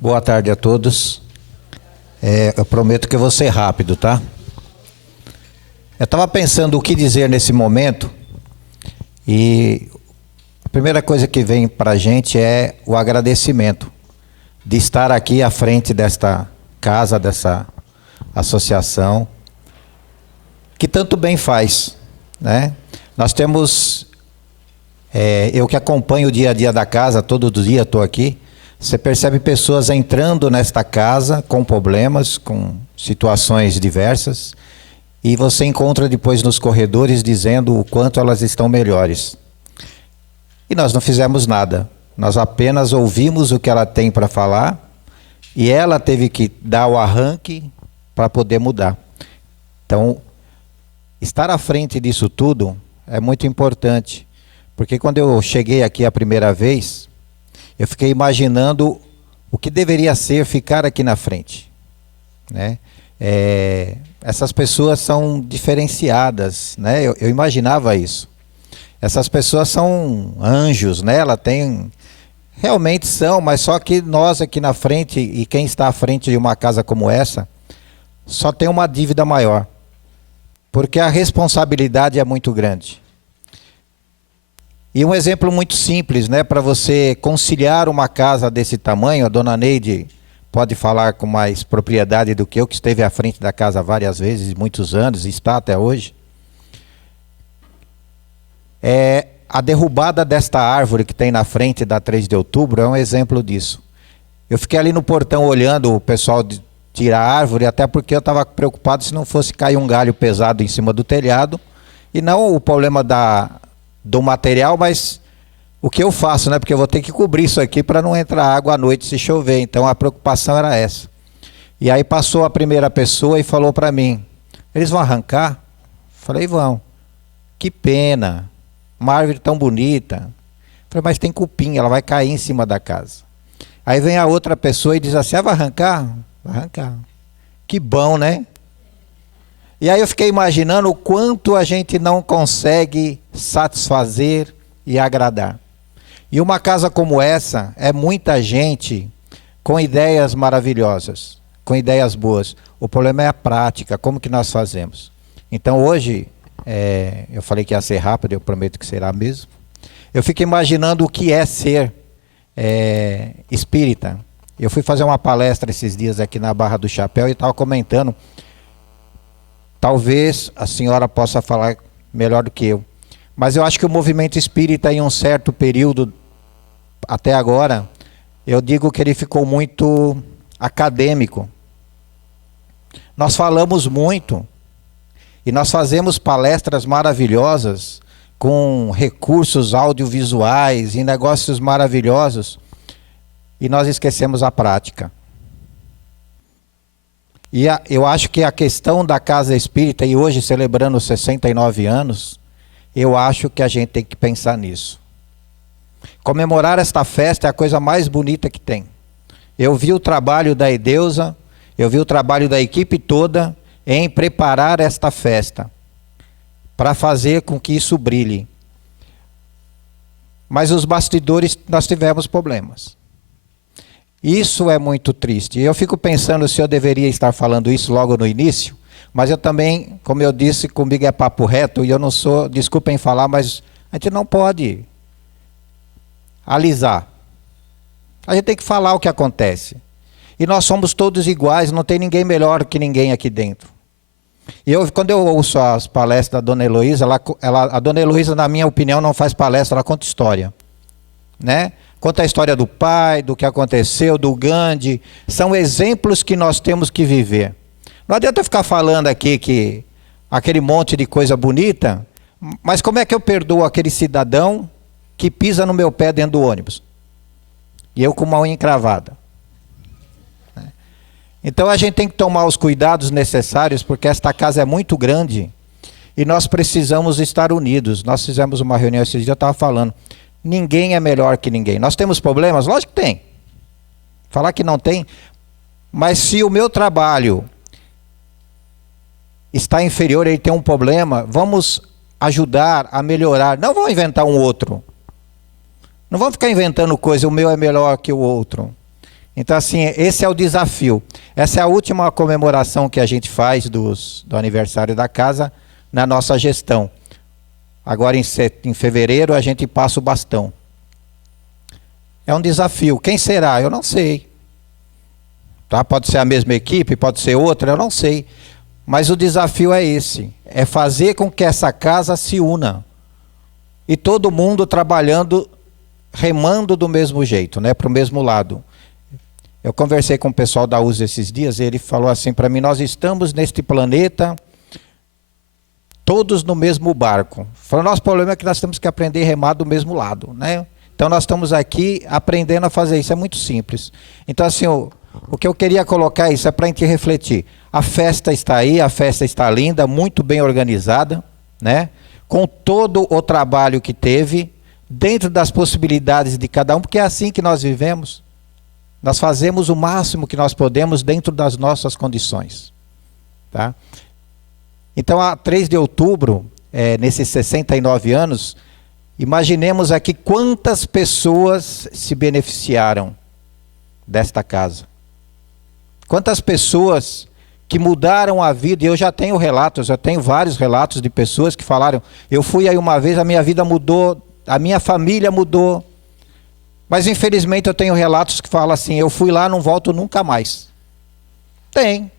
Boa tarde a todos. Eu prometo que eu vou ser rápido, tá? Eu estava pensando o que dizer nesse momento e a primeira coisa que vem para a gente é o agradecimento de estar aqui à frente desta casa, dessa associação, que tanto bem faz, né? Nós temos, eu que acompanho o dia a dia da casa, todo dia estou aqui, você percebe pessoas entrando nesta casa com problemas, com situações diversas, e você encontra depois nos corredores dizendo o quanto elas estão melhores. E nós não fizemos nada, nós apenas ouvimos o que ela tem para falar, e ela teve que dar o arranque para poder mudar. Então, estar à frente disso tudo é muito importante, porque quando eu cheguei aqui a primeira vez, eu fiquei imaginando o que deveria ser ficar aqui na frente, né? Essas pessoas são diferenciadas, né? Eu imaginava isso. Essas pessoas são anjos, né? Realmente são, mas só que nós aqui na frente, e quem está à frente de uma casa como essa, só tem uma dívida maior, porque a responsabilidade é muito grande. E um exemplo muito simples, né, para você conciliar uma casa desse tamanho, a dona Neide pode falar com mais propriedade do que eu, que esteve à frente da casa várias vezes, muitos anos, e está até hoje. A derrubada desta árvore que tem na frente da 3 de outubro é um exemplo disso. Eu fiquei ali no portão olhando o pessoal tirar a árvore, até porque eu estava preocupado se não fosse cair um galho pesado em cima do telhado, e não o problema do material, mas o que eu faço, né? Porque eu vou ter que cobrir isso aqui para não entrar água à noite se chover. Então a preocupação era essa. E aí passou a primeira pessoa e falou para mim: eles vão arrancar? Falei: vão. Que pena, uma árvore tão bonita. Falei: mas tem cupim, ela vai cair em cima da casa. Aí vem a outra pessoa e diz assim: vai arrancar? Vai arrancar. Que bom, né? E aí eu fiquei imaginando o quanto a gente não consegue satisfazer e agradar. E uma casa como essa é muita gente com ideias maravilhosas, com ideias boas. O problema é a prática, como que nós fazemos. Então hoje, eu falei que ia ser rápido, eu prometo que será mesmo. Eu fico imaginando o que é ser espírita. Eu fui fazer uma palestra esses dias aqui na Barra do Chapéu e estava comentando. Talvez a senhora possa falar melhor do que eu. Mas eu acho que o movimento espírita, em um certo período, até agora, eu digo que ele ficou muito acadêmico. Nós falamos muito e nós fazemos palestras maravilhosas com recursos audiovisuais e negócios maravilhosos e nós esquecemos a prática. E eu acho que a questão da casa espírita, e hoje celebrando 69 anos, eu acho que a gente tem que pensar nisso. Comemorar esta festa é a coisa mais bonita que tem. Eu vi o trabalho da Edeusa, eu vi o trabalho da equipe toda em preparar esta festa, para fazer com que isso brilhe. Mas os bastidores nós tivemos problemas. Isso é muito triste. Eu fico pensando se eu deveria estar falando isso logo no início, mas eu também, como eu disse, comigo é papo reto, e eu não sou, desculpem falar, mas a gente não pode alisar. A gente tem que falar o que acontece. E nós somos todos iguais, não tem ninguém melhor que ninguém aqui dentro. E quando eu ouço as palestras da Dona Heloísa, a Dona Heloísa, na minha opinião, não faz palestra, ela conta história, né? Conta a história do pai, do que aconteceu, do Gandhi. São exemplos que nós temos que viver. Não adianta ficar falando aqui que aquele monte de coisa bonita, mas como é que eu perdoo aquele cidadão que pisa no meu pé dentro do ônibus? E eu com uma unha encravada. Então a gente tem que tomar os cuidados necessários, porque esta casa é muito grande e nós precisamos estar unidos. Nós fizemos uma reunião esses dias, eu estava falando. Ninguém é melhor que ninguém. Nós temos problemas? Lógico que tem. Falar que não tem. Mas se o meu trabalho está inferior, ele tem um problema, vamos ajudar a melhorar. Não vamos inventar um outro. Não vamos ficar inventando coisa, o meu é melhor que o outro. Então, assim, esse é o desafio. Essa é a última comemoração que a gente faz do aniversário da casa na nossa gestão. Agora, em fevereiro, a gente passa o bastão. É um desafio. Quem será? Eu não sei. Tá? Pode ser a mesma equipe, pode ser outra, eu não sei. Mas o desafio é esse. É fazer com que essa casa se una. E todo mundo trabalhando, remando do mesmo jeito, né? Para o mesmo lado. Eu conversei com o pessoal da USA esses dias e ele falou assim para mim, nós estamos neste planeta todos no mesmo barco. Falou, nosso problema é que nós temos que aprender a remar do mesmo lado, né? Então nós estamos aqui aprendendo a fazer isso, é muito simples. Então assim, o que eu queria colocar isso é para a gente refletir. A festa está aí, a festa está linda, muito bem organizada, né? Com todo o trabalho que teve, dentro das possibilidades de cada um, porque é assim que nós vivemos. Nós fazemos o máximo que nós podemos dentro das nossas condições. Tá? Então, a 3 de outubro, nesses 69 anos, imaginemos aqui quantas pessoas se beneficiaram desta casa. Quantas pessoas que mudaram a vida, e eu já tenho relatos, eu tenho vários relatos de pessoas que falaram, eu fui aí uma vez, a minha vida mudou, a minha família mudou. Mas infelizmente eu tenho relatos que falam assim, eu fui lá, não volto nunca mais. Tem.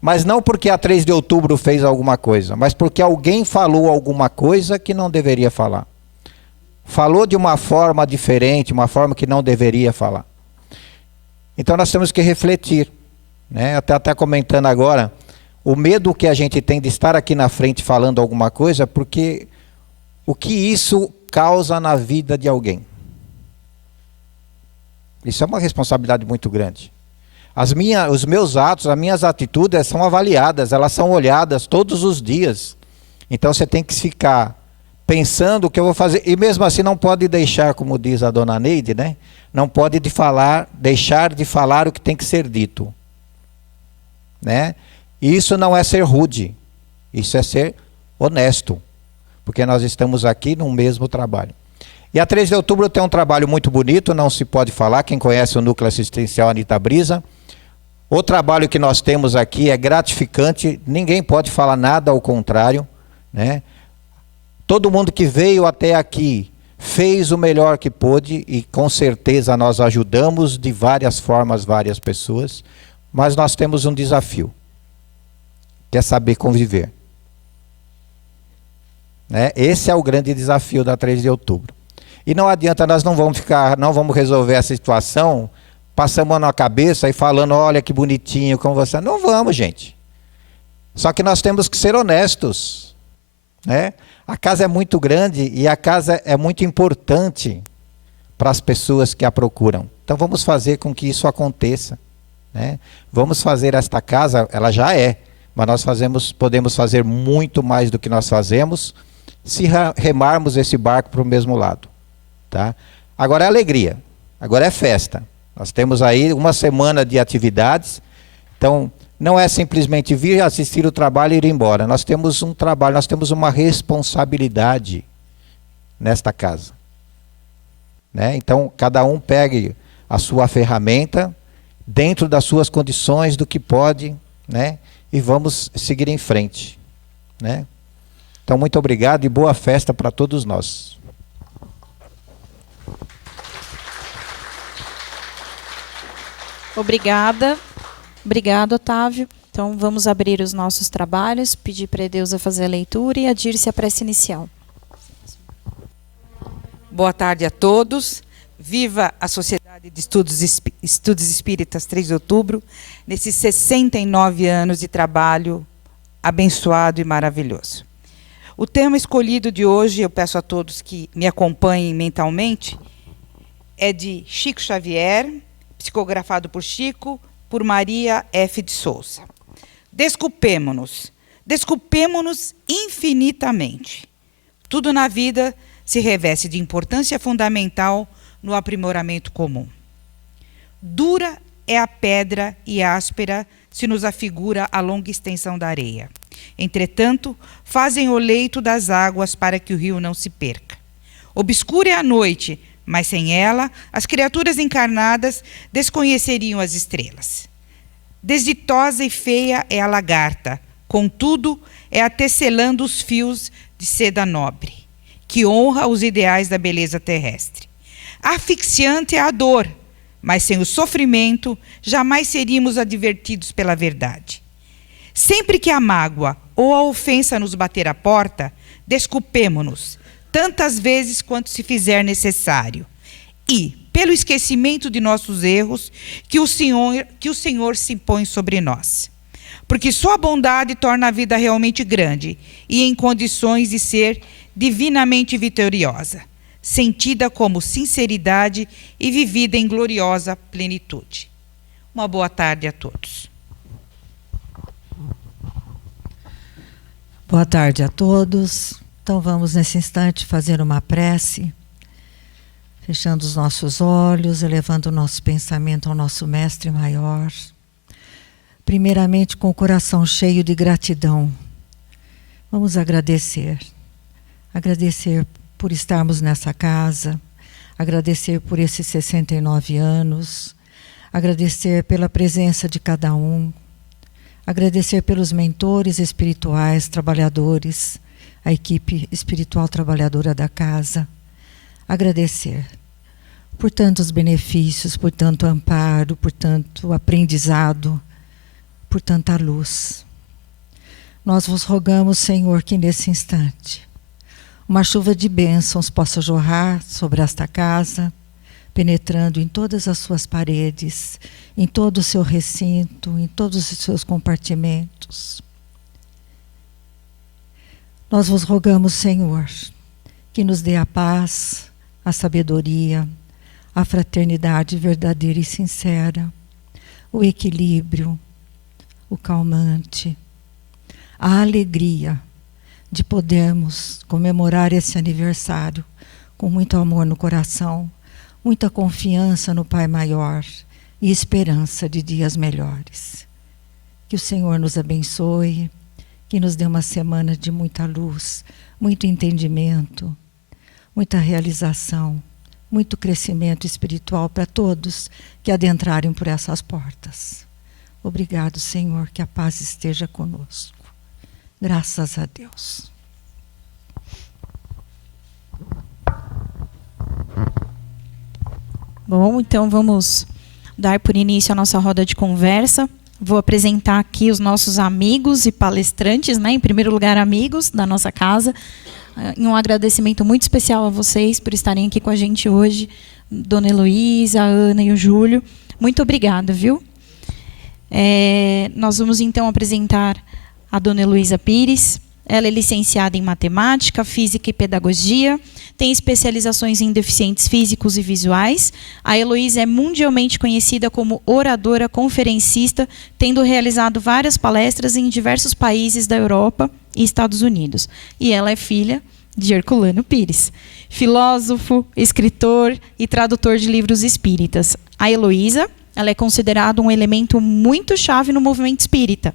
Mas não porque a 3 de outubro fez alguma coisa, mas porque alguém falou alguma coisa que não deveria falar. Falou de uma forma diferente, uma forma que não deveria falar. Então nós temos que refletir. Né? Até comentando agora, o medo que a gente tem de estar aqui na frente falando alguma coisa, porque o que isso causa na vida de alguém. Isso é uma responsabilidade muito grande. Os meus atos, as minhas atitudes são avaliadas, elas são olhadas todos os dias. Então você tem que ficar pensando o que eu vou fazer. E mesmo assim não pode deixar, como diz a dona Neide, né? Não pode deixar de falar o que tem que ser dito. Né? E isso não é ser rude, isso é ser honesto. Porque nós estamos aqui no mesmo trabalho. E a 3 de outubro tem um trabalho muito bonito, não se pode falar, quem conhece o Núcleo Assistencial Anita Brisa. O trabalho que nós temos aqui é gratificante, ninguém pode falar nada ao contrário. Né? Todo mundo que veio até aqui fez o melhor que pôde e com certeza nós ajudamos de várias formas várias pessoas, mas nós temos um desafio, que é saber conviver. Né? Esse é o grande desafio da 3 de outubro. E não adianta, nós não vamos resolver a situação passando a mão na cabeça e falando, olha que bonitinho, como você... Não vamos, gente. Só que nós temos que ser honestos. Né? A casa é muito grande e a casa é muito importante para as pessoas que a procuram. Então vamos fazer com que isso aconteça. Né? Vamos fazer esta casa, ela já é, mas nós podemos fazer muito mais do que nós fazemos se remarmos esse barco para o mesmo lado. Tá? Agora é alegria, agora é festa. Nós temos aí uma semana de atividades, então não é simplesmente vir assistir o trabalho e ir embora. Nós temos um trabalho, nós temos uma responsabilidade nesta casa. Né? Então cada um pegue a sua ferramenta, dentro das suas condições, do que pode, né? E vamos seguir em frente. Né? Então muito obrigado e boa festa para todos nós. Obrigada. Obrigado, Otávio. Então, vamos abrir os nossos trabalhos, pedir para a Edeusa fazer a leitura e a Dirce a prece inicial. Boa tarde a todos. Viva a Sociedade de Estudos Espíritas 3 de outubro, nesses 69 anos de trabalho abençoado e maravilhoso. O tema escolhido de hoje, eu peço a todos que me acompanhem mentalmente, é de Chico Xavier, psicografado por Chico, por Maria F. de Souza. Desculpemo-nos infinitamente. Tudo na vida se reveste de importância fundamental no aprimoramento comum. Dura é a pedra e áspera se nos afigura a longa extensão da areia. Entretanto, fazem o leito das águas para que o rio não se perca. Obscura é a noite, mas sem ela, as criaturas encarnadas desconheceriam as estrelas. Desditosa e feia é a lagarta, contudo, é a tecelã os fios de seda nobre, que honra os ideais da beleza terrestre. Asfixiante é a dor, mas sem o sofrimento, jamais seríamos advertidos pela verdade. Sempre que a mágoa ou a ofensa nos bater à porta, desculpemo-nos, tantas vezes quanto se fizer necessário. E, pelo esquecimento de nossos erros, que o Senhor se impõe sobre nós. Porque só a bondade torna a vida realmente grande e em condições de ser divinamente vitoriosa, sentida como sinceridade e vivida em gloriosa plenitude. Uma boa tarde a todos. Boa tarde a todos. Então vamos nesse instante fazer uma prece, fechando os nossos olhos, elevando o nosso pensamento ao nosso Mestre Maior. Primeiramente com o coração cheio de gratidão. Vamos agradecer. Agradecer por estarmos nessa casa, agradecer por esses 69 anos, agradecer pela presença de cada um, agradecer pelos mentores espirituais, trabalhadores, a equipe espiritual trabalhadora da casa, agradecer por tantos benefícios, por tanto amparo, por tanto aprendizado, por tanta luz. Nós vos rogamos, Senhor, que nesse instante uma chuva de bênçãos possa jorrar sobre esta casa, penetrando em todas as suas paredes, em todo o seu recinto, em todos os seus compartimentos. Nós vos rogamos, Senhor, que nos dê a paz, a sabedoria, a fraternidade verdadeira e sincera, o equilíbrio, o calmante, a alegria de podermos comemorar esse aniversário com muito amor no coração, muita confiança no Pai Maior e esperança de dias melhores. Que o Senhor nos abençoe, que nos dê uma semana de muita luz, muito entendimento, muita realização, muito crescimento espiritual para todos que adentrarem por essas portas. Obrigado, Senhor, que a paz esteja conosco. Graças a Deus. Bom, então vamos dar por início a nossa roda de conversa. Vou apresentar aqui os nossos amigos e palestrantes, né? Em primeiro lugar, amigos da nossa casa. Um agradecimento muito especial a vocês por estarem aqui com a gente hoje. Dona Heloísa, a Ana e o Júlio. Muito obrigada, viu? Nós vamos então apresentar a Dona Heloísa Pires. Ela é licenciada em Matemática, Física e Pedagogia, tem especializações em deficientes físicos e visuais. A Heloísa é mundialmente conhecida como oradora conferencista, tendo realizado várias palestras em diversos países da Europa e Estados Unidos. E ela é filha de Herculano Pires, filósofo, escritor e tradutor de livros espíritas. A Heloísa, ela é considerada um elemento muito chave no movimento espírita.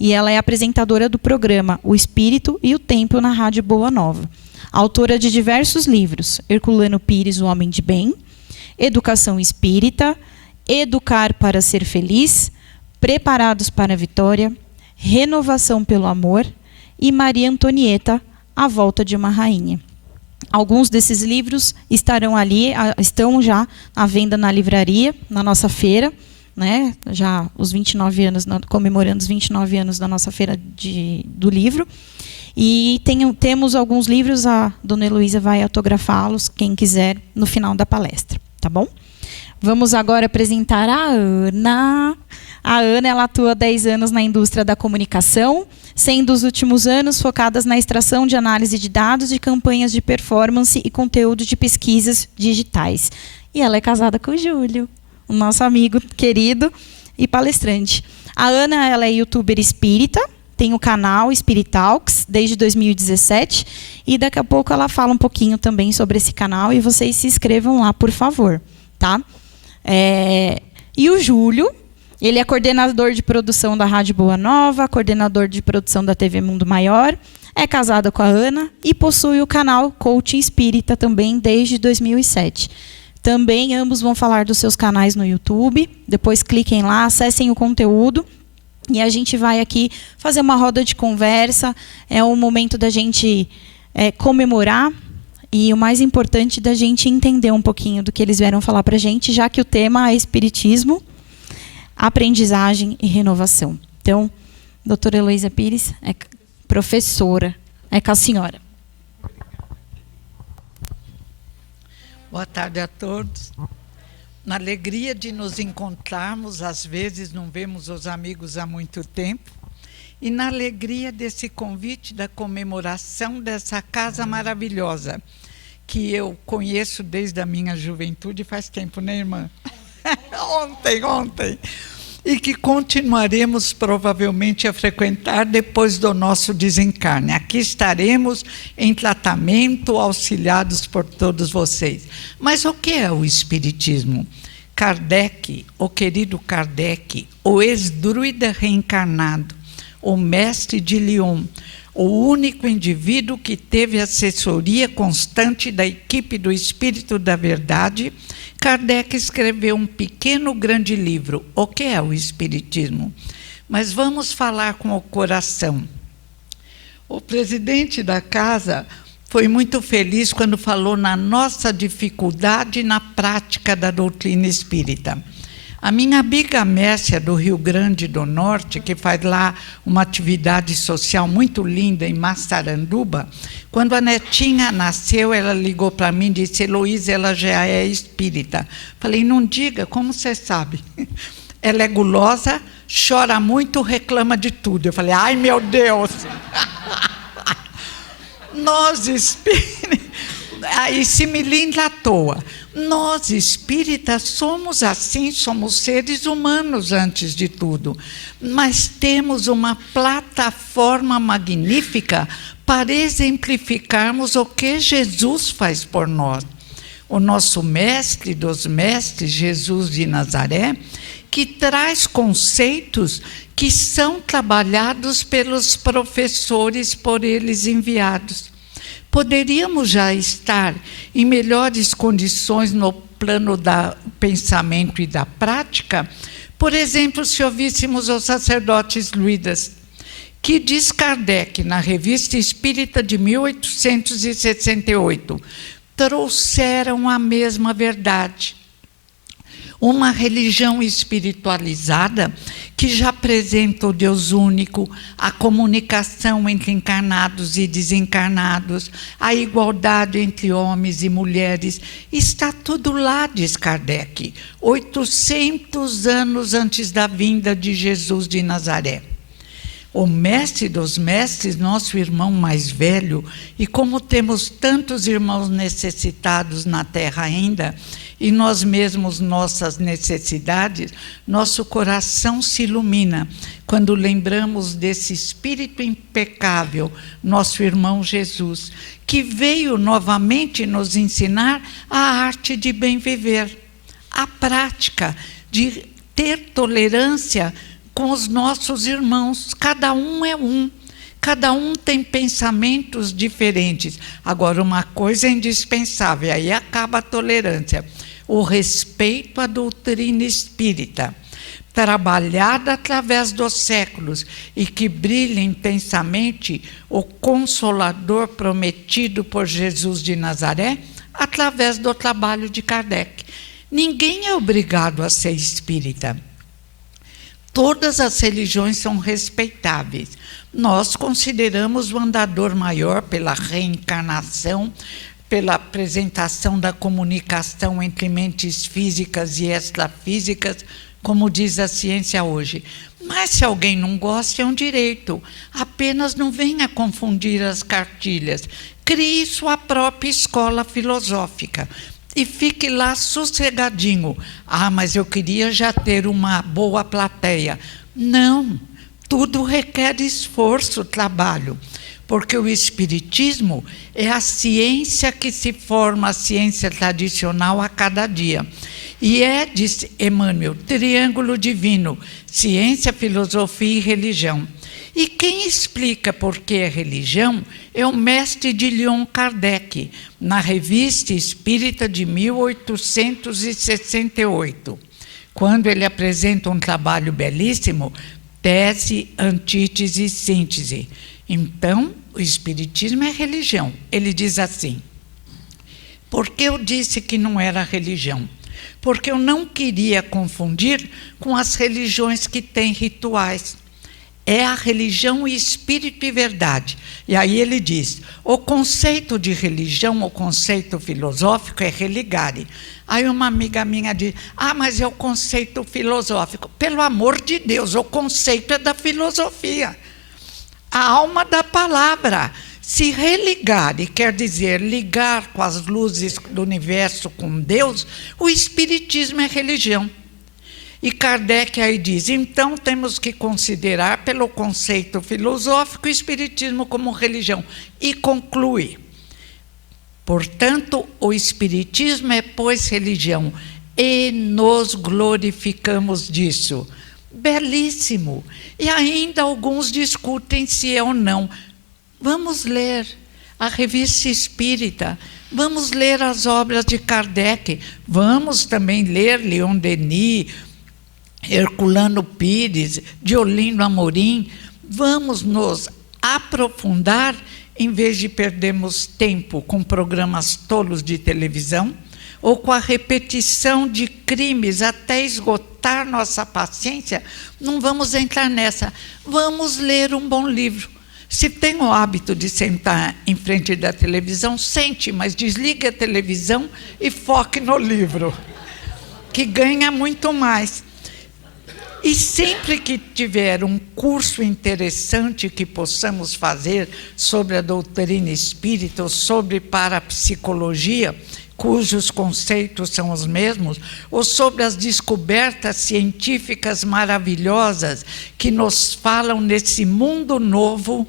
E ela é apresentadora do programa O Espírito e o Tempo na Rádio Boa Nova. Autora de diversos livros: Herculano Pires, O Homem de Bem, Educação Espírita, Educar para Ser Feliz, Preparados para a Vitória, Renovação pelo Amor e Maria Antonieta, A Volta de uma Rainha. Alguns desses livros estão já à venda na livraria, na nossa feira, né? Já os 29 anos, comemorando os 29 anos da nossa feira do livro. E temos alguns livros, a Dona Heloísa vai autografá-los, quem quiser, no final da palestra, tá bom? Vamos agora apresentar a Ana. A Ana, ela atua há 10 anos na indústria da comunicação, sendo os últimos anos focadas na extração de análise de dados de campanhas de performance e conteúdo de pesquisas digitais. E ela é casada com o Júlio, o nosso amigo querido e palestrante. A Ana, ela é youtuber espírita, tem o canal Spirit Talks desde 2017 e daqui a pouco ela fala um pouquinho também sobre esse canal e vocês se inscrevam lá, por favor, tá? E o Júlio, Ele é coordenador de produção da Rádio Boa Nova, coordenador de produção da TV Mundo Maior, é casado com a Ana e possui o canal Coaching Espírita também desde 2007. Também ambos vão falar dos seus canais no YouTube. Depois cliquem lá, acessem o conteúdo. E a gente vai aqui fazer uma roda de conversa. É um momento da gente comemorar. E o mais importante, da gente entender um pouquinho do que eles vieram falar para a gente, já que o tema é Espiritismo, aprendizagem e renovação. Então, doutora Heloísa Pires é professora. É com a senhora. Boa tarde a todos. Na alegria de nos encontrarmos, às vezes não vemos os amigos há muito tempo, e na alegria desse convite da comemoração dessa casa maravilhosa, que eu conheço desde a minha juventude, faz tempo, né, irmã? Ontem. E que continuaremos provavelmente a frequentar depois do nosso desencarne. Aqui estaremos em tratamento, auxiliados por todos vocês. Mas o que é o Espiritismo? Kardec, o querido Kardec, o ex-druida reencarnado, o mestre de Lyon, o único indivíduo que teve assessoria constante da equipe do Espírito da Verdade, Kardec escreveu um pequeno grande livro, O que é o Espiritismo? Mas vamos falar com o coração. O presidente da casa foi muito feliz quando falou na nossa dificuldade na prática da doutrina espírita. A minha amiga Mércia, do Rio Grande do Norte, que faz lá uma atividade social muito linda em Massaranduba, quando a netinha nasceu, ela ligou para mim e disse: Heloísa, ela já é espírita. Falei: não diga, como você sabe? Ela é gulosa, chora muito, reclama de tudo. Eu falei: ai, meu Deus! Nós espíritas... Aí se melindra à toa. Nós espíritas somos assim, somos seres humanos antes de tudo, mas temos uma plataforma magnífica para exemplificarmos o que Jesus faz por nós. O nosso mestre dos mestres, Jesus de Nazaré, que traz conceitos que são trabalhados pelos professores por eles enviados. Poderíamos já estar em melhores condições no plano do pensamento e da prática, por exemplo, se ouvíssemos os sacerdotes luidas, que diz Kardec, na Revista Espírita de 1868, trouxeram a mesma verdade. Uma religião espiritualizada que já apresenta o Deus único, a comunicação entre encarnados e desencarnados, a igualdade entre homens e mulheres. Está tudo lá, diz Kardec, 800 anos antes da vinda de Jesus de Nazaré. O mestre dos mestres, nosso irmão mais velho, e como temos tantos irmãos necessitados na Terra ainda, e nós mesmos nossas necessidades, nosso coração se ilumina quando lembramos desse Espírito impecável, nosso irmão Jesus, que veio novamente nos ensinar a arte de bem viver, a prática de ter tolerância com os nossos irmãos. Cada um é um. Cada um tem pensamentos diferentes. Agora, uma coisa é indispensável, aí acaba a tolerância: o respeito à doutrina espírita, trabalhada através dos séculos e que brilha intensamente o Consolador prometido por Jesus de Nazaré, através do trabalho de Kardec. Ninguém é obrigado a ser espírita. Todas as religiões são respeitáveis. Nós consideramos o andador maior pela reencarnação, pela apresentação da comunicação entre mentes físicas e extrafísicas, como diz a ciência hoje. Mas se alguém não gosta, é um direito. Apenas não venha confundir as cartilhas. Crie sua própria escola filosófica e fique lá sossegadinho. Ah, mas eu queria já ter uma boa plateia. Não, tudo requer esforço, trabalho. Porque o Espiritismo é a ciência que se forma, a ciência tradicional, a cada dia. E é, diz Emmanuel, triângulo divino, ciência, filosofia e religião. E quem explica por que é religião é o mestre de Leon Kardec, na Revista Espírita de 1868, quando ele apresenta um trabalho belíssimo, Tese, Antítese e Síntese. Então, o Espiritismo é religião. Ele diz assim: por que eu disse que não era religião? Porque eu não queria confundir com as religiões que têm rituais. É a religião espírito e verdade. E aí ele diz, o conceito de religião, o conceito filosófico é religare. Aí uma amiga minha diz, mas é o conceito filosófico. Pelo amor de Deus, o conceito é da filosofia. A alma da palavra. Se religare quer dizer ligar com as luzes do universo com Deus, o espiritismo é religião. E Kardec aí diz, então temos que considerar pelo conceito filosófico o espiritismo como religião. E conclui, portanto, o espiritismo é, pois, religião, e nos glorificamos disso. Belíssimo! E ainda alguns discutem se é ou não. Vamos ler a Revista Espírita, vamos ler as obras de Kardec, vamos também ler Leon Denis, Herculano Pires, Diolino Amorim. Vamos nos aprofundar em vez de perdermos tempo com programas tolos de televisão ou com a repetição de crimes até esgotar nossa paciência. Não vamos entrar nessa. Vamos ler um bom livro. Se tem o hábito de sentar em frente da televisão, sente, mas desligue a televisão e foque no livro, que ganha muito mais. E sempre que tiver um curso interessante que possamos fazer sobre a doutrina espírita ou sobre parapsicologia, cujos conceitos são os mesmos, ou sobre as descobertas científicas maravilhosas que nos falam nesse mundo novo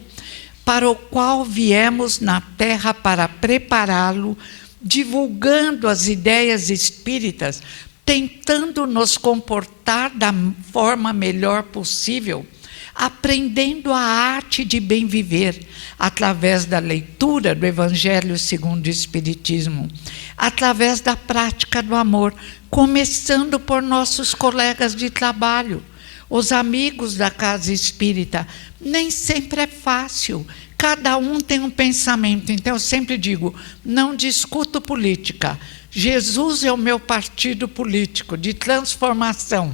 para o qual viemos na Terra para prepará-lo, divulgando as ideias espíritas, tentando nos comportar da forma melhor possível, aprendendo a arte de bem viver, através da leitura do Evangelho segundo o Espiritismo, através da prática do amor, começando por nossos colegas de trabalho, os amigos da casa espírita. Nem sempre é fácil, cada um tem um pensamento. Então eu sempre digo, não discuto política. Jesus é o meu partido político de transformação,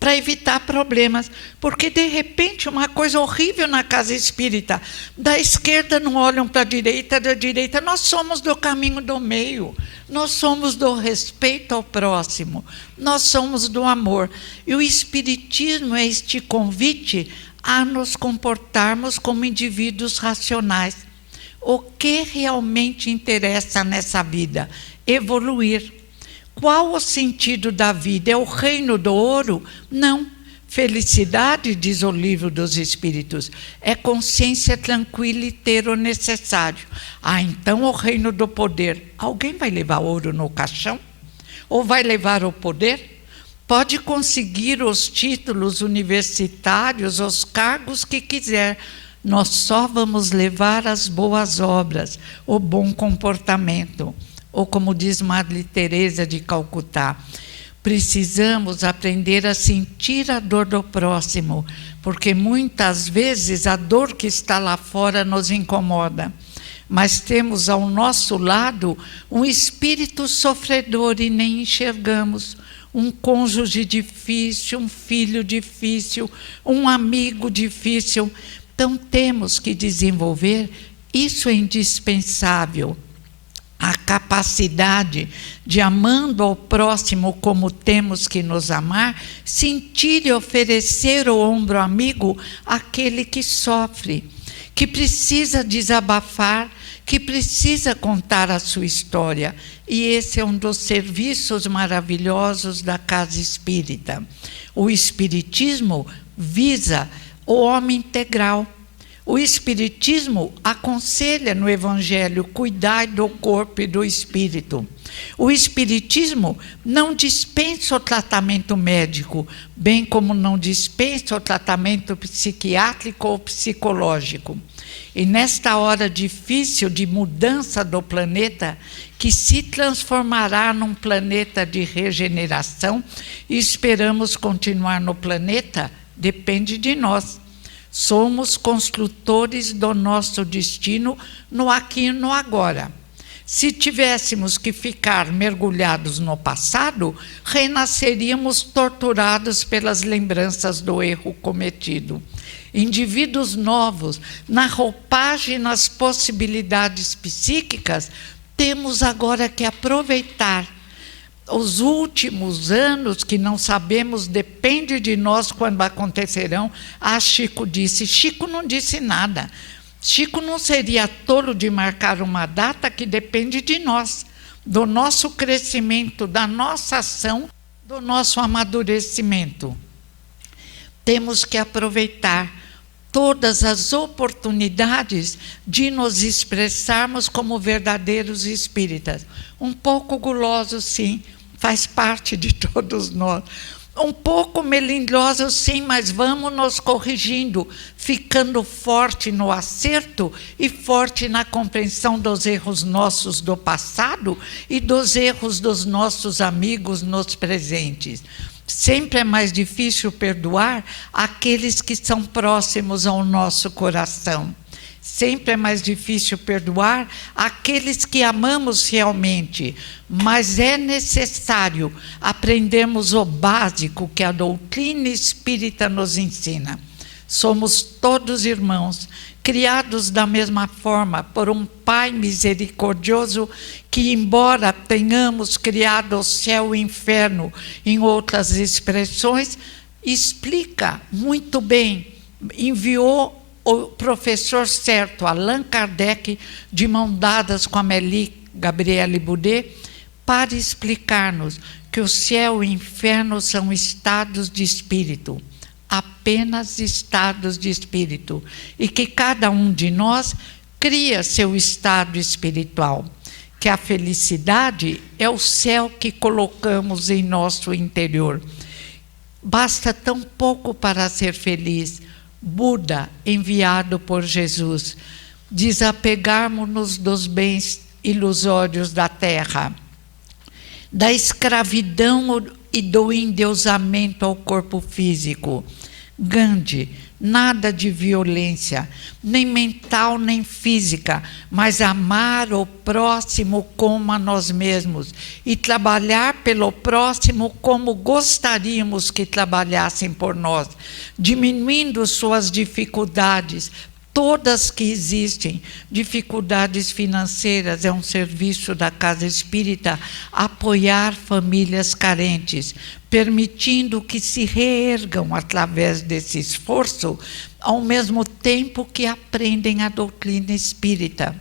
para evitar problemas, porque de repente uma coisa horrível na casa espírita, da esquerda não olham para a direita, da direita, nós somos do caminho do meio, nós somos do respeito ao próximo, nós somos do amor, e o espiritismo é este convite a nos comportarmos como indivíduos racionais. O que realmente interessa nessa vida? Evoluir. Qual o sentido da vida? É o reino do ouro? Não. Felicidade, diz o Livro dos Espíritos, é consciência tranquila e ter o necessário. Então o reino do poder. Alguém vai levar ouro no caixão? Ou vai levar o poder? Pode conseguir os títulos universitários, os cargos que quiser. Nós só vamos levar as boas obras, o bom comportamento. Ou como diz Madre Teresa de Calcutá, precisamos aprender a sentir a dor do próximo, porque muitas vezes a dor que está lá fora nos incomoda. Mas temos ao nosso lado um espírito sofredor e nem enxergamos. Um cônjuge difícil, um filho difícil, um amigo difícil. Então temos que desenvolver, isso é indispensável, a capacidade de, amando ao próximo como temos que nos amar, sentir e oferecer o ombro amigo àquele que sofre, que precisa desabafar, que precisa contar a sua história. E esse é um dos serviços maravilhosos da Casa Espírita. O Espiritismo visa o homem integral. O Espiritismo aconselha no Evangelho: cuidai do corpo e do espírito. O Espiritismo não dispensa o tratamento médico, bem como não dispensa o tratamento psiquiátrico ou psicológico. E nesta hora difícil de mudança do planeta, que se transformará num planeta de regeneração, e esperamos continuar no planeta, depende de nós. Somos construtores do nosso destino no aqui e no agora. Se tivéssemos que ficar mergulhados no passado, renasceríamos torturados pelas lembranças do erro cometido. Indivíduos novos, na roupagem e nas possibilidades psíquicas, temos agora que aproveitar os últimos anos, que não sabemos, depende de nós quando acontecerão. Chico disse. Chico não disse nada. Chico não seria tolo de marcar uma data que depende de nós, do nosso crescimento, da nossa ação, do nosso amadurecimento. Temos que aproveitar todas as oportunidades de nos expressarmos como verdadeiros espíritas. Um pouco gulosos, sim, faz parte de todos nós. Um pouco melindrosos, sim, mas vamos nos corrigindo, ficando forte no acerto e forte na compreensão dos erros nossos do passado e dos erros dos nossos amigos nos presentes. Sempre é mais difícil perdoar aqueles que são próximos ao nosso coração. Sempre é mais difícil perdoar aqueles que amamos realmente, mas é necessário aprendermos o básico que a doutrina espírita nos ensina. Somos todos irmãos, criados da mesma forma por um Pai misericordioso que, embora tenhamos criado o céu e o inferno em outras expressões, explica muito bem, enviou o professor certo, Allan Kardec, de mão dadas com Amélie Gabriele Boudet, para explicar-nos que o céu e o inferno são estados de espírito, apenas estados de espírito, e que cada um de nós cria seu estado espiritual, que a felicidade é o céu que colocamos em nosso interior. Basta tão pouco para ser feliz. Buda, enviado por Jesus, desapegarmos-nos dos bens ilusórios da terra, da escravidão e do endeusamento ao corpo físico. Gandhi, nada de violência, nem mental nem física, mas amar o próximo como a nós mesmos e trabalhar pelo próximo como gostaríamos que trabalhassem por nós, diminuindo suas dificuldades, todas que existem. Dificuldades financeiras, é um serviço da Casa Espírita apoiar famílias carentes, permitindo que se reergam através desse esforço, ao mesmo tempo que aprendem a doutrina espírita,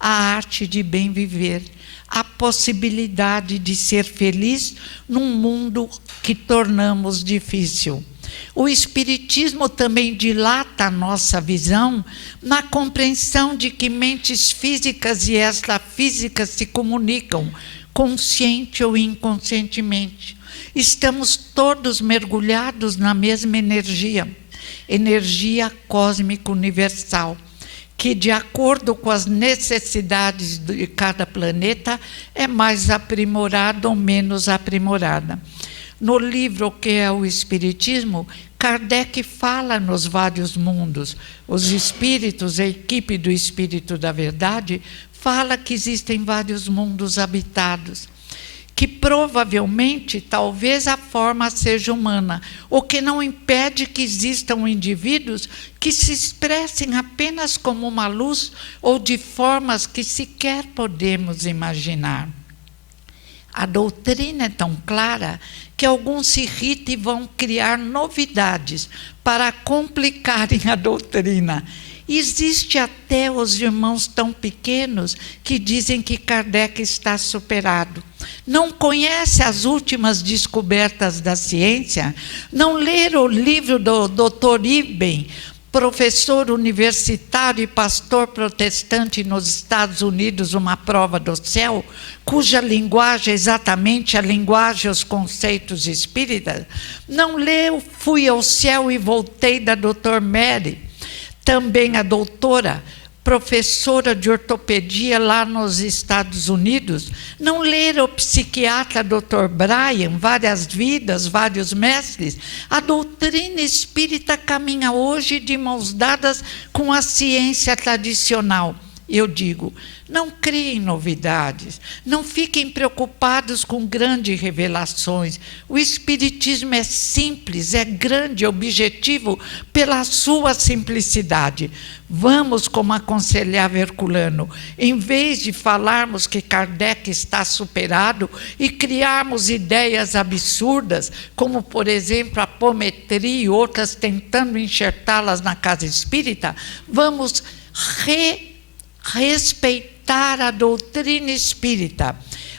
a arte de bem viver, a possibilidade de ser feliz num mundo que tornamos difícil. O Espiritismo também dilata a nossa visão na compreensão de que mentes físicas e extrafísicas se comunicam, consciente ou inconscientemente. Estamos todos mergulhados na mesma energia, energia cósmica universal, que, de acordo com as necessidades de cada planeta, é mais aprimorada ou menos aprimorada. No livro O que é o Espiritismo, Kardec fala nos vários mundos. Os espíritos, a equipe do Espírito da Verdade, fala que existem vários mundos habitados, que provavelmente, talvez a forma seja humana, o que não impede que existam indivíduos que se expressem apenas como uma luz ou de formas que sequer podemos imaginar. A doutrina é tão clara que alguns se irritam e vão criar novidades para complicarem a doutrina. Existe até os irmãos tão pequenos que dizem que Kardec está superado. Não conhece as últimas descobertas da ciência, não leram o livro do Dr. Ibben, professor universitário e pastor protestante nos Estados Unidos, Uma Prova do Céu, cuja linguagem é exatamente a linguagem e os conceitos espíritas. Não leu Fui ao Céu e Voltei, da Dr. Mary, também a doutora, professora de ortopedia lá nos Estados Unidos. Não leram o psiquiatra Dr. Brian, Várias Vidas, Vários Mestres? A doutrina espírita caminha hoje de mãos dadas com a ciência tradicional. Eu digo, não criem novidades, não fiquem preocupados com grandes revelações. O Espiritismo é simples, é grande, objetivo pela sua simplicidade. Vamos, como aconselhava Herculano, em vez de falarmos que Kardec está superado e criarmos ideias absurdas, como, por exemplo, a apometria e outras tentando enxertá-las na casa espírita, vamos respeitar a doutrina espírita.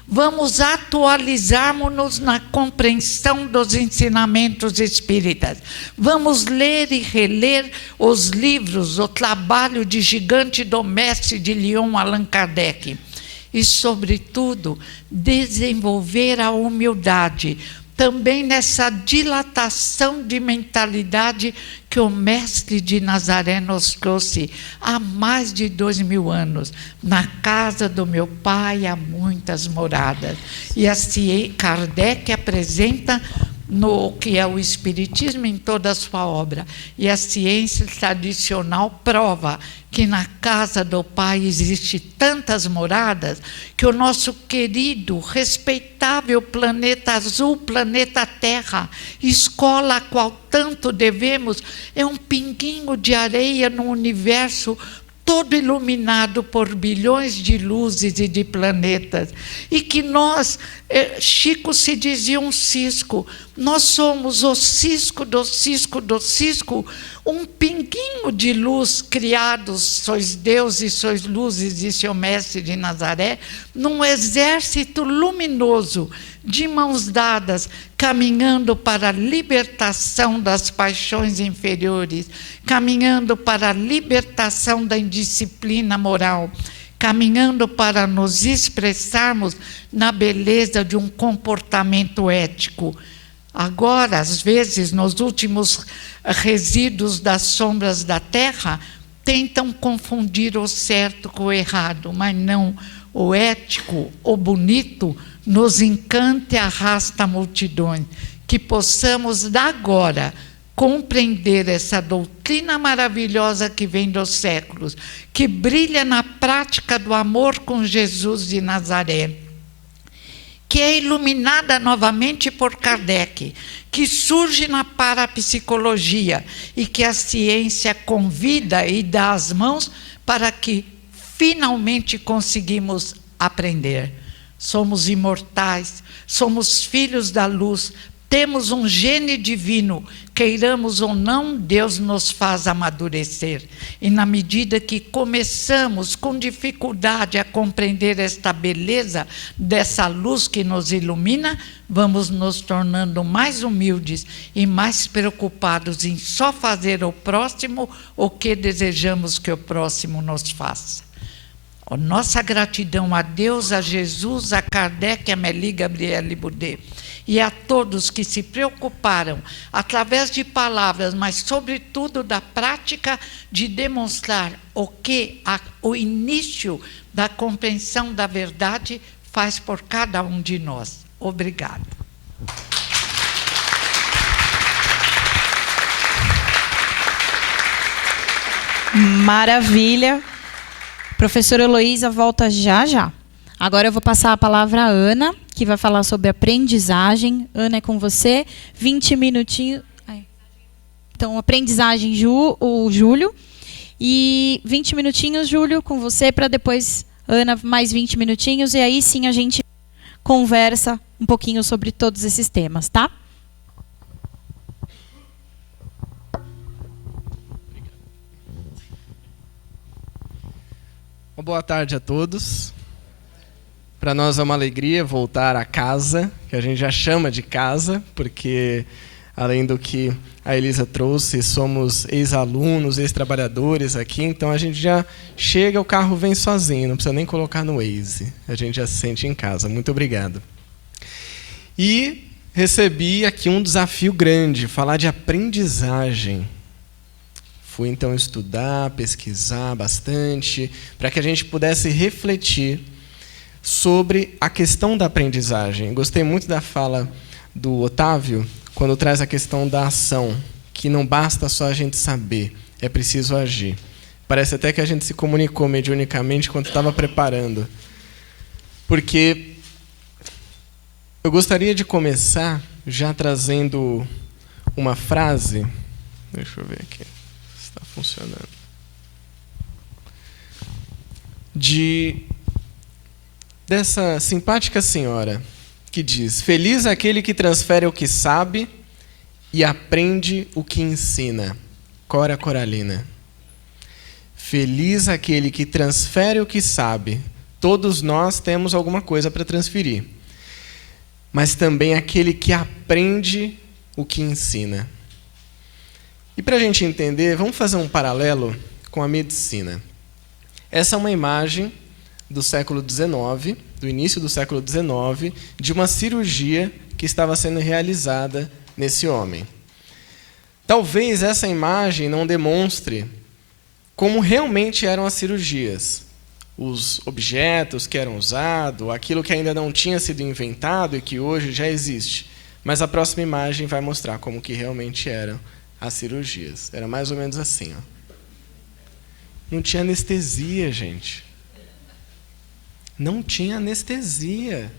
Vamos atualizarmos-nos na compreensão dos ensinamentos espíritas. Vamos ler e reler os livros, o trabalho de gigante do mestre de Lyon, Allan Kardec. E, sobretudo, desenvolver a humildade, também nessa dilatação de mentalidade que o mestre de Nazaré nos trouxe há mais de 2000 anos. Na casa do meu pai há muitas moradas. E assim Kardec apresenta no que é o Espiritismo em toda a sua obra. E a ciência tradicional prova que na casa do Pai existe tantas moradas que o nosso querido, respeitável planeta azul, planeta Terra, escola a qual tanto devemos, é um pinguinho de areia no universo todo iluminado por bilhões de luzes e de planetas. E que nós, Chico se dizia um cisco, nós somos o cisco do cisco do cisco, um pinguinho de luz criados, sois Deus e sois luzes, disse o mestre de Nazaré, num exército luminoso, de mãos dadas, caminhando para a libertação das paixões inferiores, caminhando para a libertação da indisciplina moral, caminhando para nos expressarmos na beleza de um comportamento ético. Agora, às vezes, nos últimos resíduos das sombras da terra, tentam confundir o certo com o errado, mas não. O ético, o bonito, nos encanta e arrasta multidões. Que possamos, agora, compreender essa doutrina maravilhosa que vem dos séculos, que brilha na prática do amor com Jesus de Nazaré, que é iluminada novamente por Kardec, que surge na parapsicologia e que a ciência convida e dá as mãos para que finalmente conseguimos aprender. Somos imortais, somos filhos da luz, temos um gene divino, queiramos ou não, Deus nos faz amadurecer. E na medida que começamos com dificuldade a compreender esta beleza dessa luz que nos ilumina, vamos nos tornando mais humildes e mais preocupados em só fazer ao próximo o que desejamos que o próximo nos faça. A nossa gratidão a Deus, a Jesus, a Kardec, a Amélie Gabrielle Boudet e a todos que se preocuparam, através de palavras, mas sobretudo da prática, de demonstrar o início da compreensão da verdade faz por cada um de nós. Obrigada. Maravilha. Professora Heloísa volta já já. Agora eu vou passar a palavra à Ana, que vai falar sobre aprendizagem. Ana, é com você. 20 minutinhos. Então, aprendizagem, o Júlio. E 20 minutinhos, Júlio, com você, para depois, Ana, mais 20 minutinhos. E aí sim a gente conversa um pouquinho sobre todos esses temas, tá? Boa tarde a todos. Para nós é uma alegria voltar à casa, que a gente já chama de casa, porque além do que a Elisa trouxe, somos ex-alunos, ex-trabalhadores aqui, então a gente já chega, o carro vem sozinho, não precisa nem colocar no Waze, a gente já se sente em casa. Muito obrigado. E recebi aqui um desafio grande, falar de aprendizagem. Fui então estudar, pesquisar bastante, para que a gente pudesse refletir sobre a questão da aprendizagem. Gostei muito da fala do Otávio, quando traz a questão da ação, que não basta só a gente saber, é preciso agir. Parece até que a gente se comunicou mediunicamente quando estava preparando. Porque eu gostaria de começar já trazendo uma frase. Deixa eu ver aqui se está funcionando. Dessa simpática senhora que diz: feliz aquele que transfere o que sabe e aprende o que ensina. Cora Coralina. Feliz aquele que transfere o que sabe. Todos nós temos alguma coisa para transferir. Mas também aquele que aprende o que ensina. E para a gente entender, vamos fazer um paralelo com a medicina. Essa é uma imagem do século XIX, do início do século XIX, de uma cirurgia que estava sendo realizada nesse homem. Talvez essa imagem não demonstre como realmente eram as cirurgias, os objetos que eram usados, aquilo que ainda não tinha sido inventado e que hoje já existe. Mas a próxima imagem vai mostrar como que realmente eram as cirurgias. Era mais ou menos assim, ó. Não tinha anestesia, gente. Não tinha anestesia.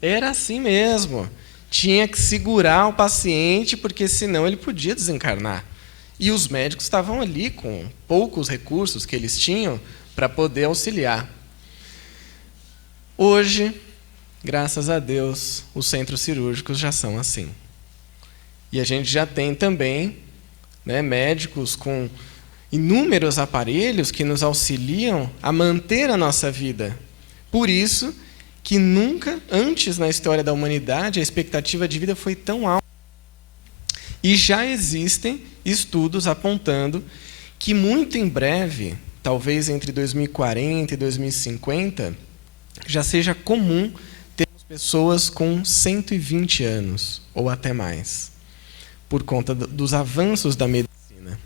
Era assim mesmo. Tinha que segurar o paciente, porque senão ele podia desencarnar. E os médicos estavam ali com poucos recursos que eles tinham para poder auxiliar. Hoje, graças a Deus, os centros cirúrgicos já são assim. E a gente já tem também, né, médicos com inúmeros aparelhos que nos auxiliam a manter a nossa vida. Por isso que nunca antes na história da humanidade a expectativa de vida foi tão alta. E já existem estudos apontando que muito em breve, talvez entre 2040 e 2050, já seja comum termos pessoas com 120 anos ou até mais, por conta dos avanços da medicina.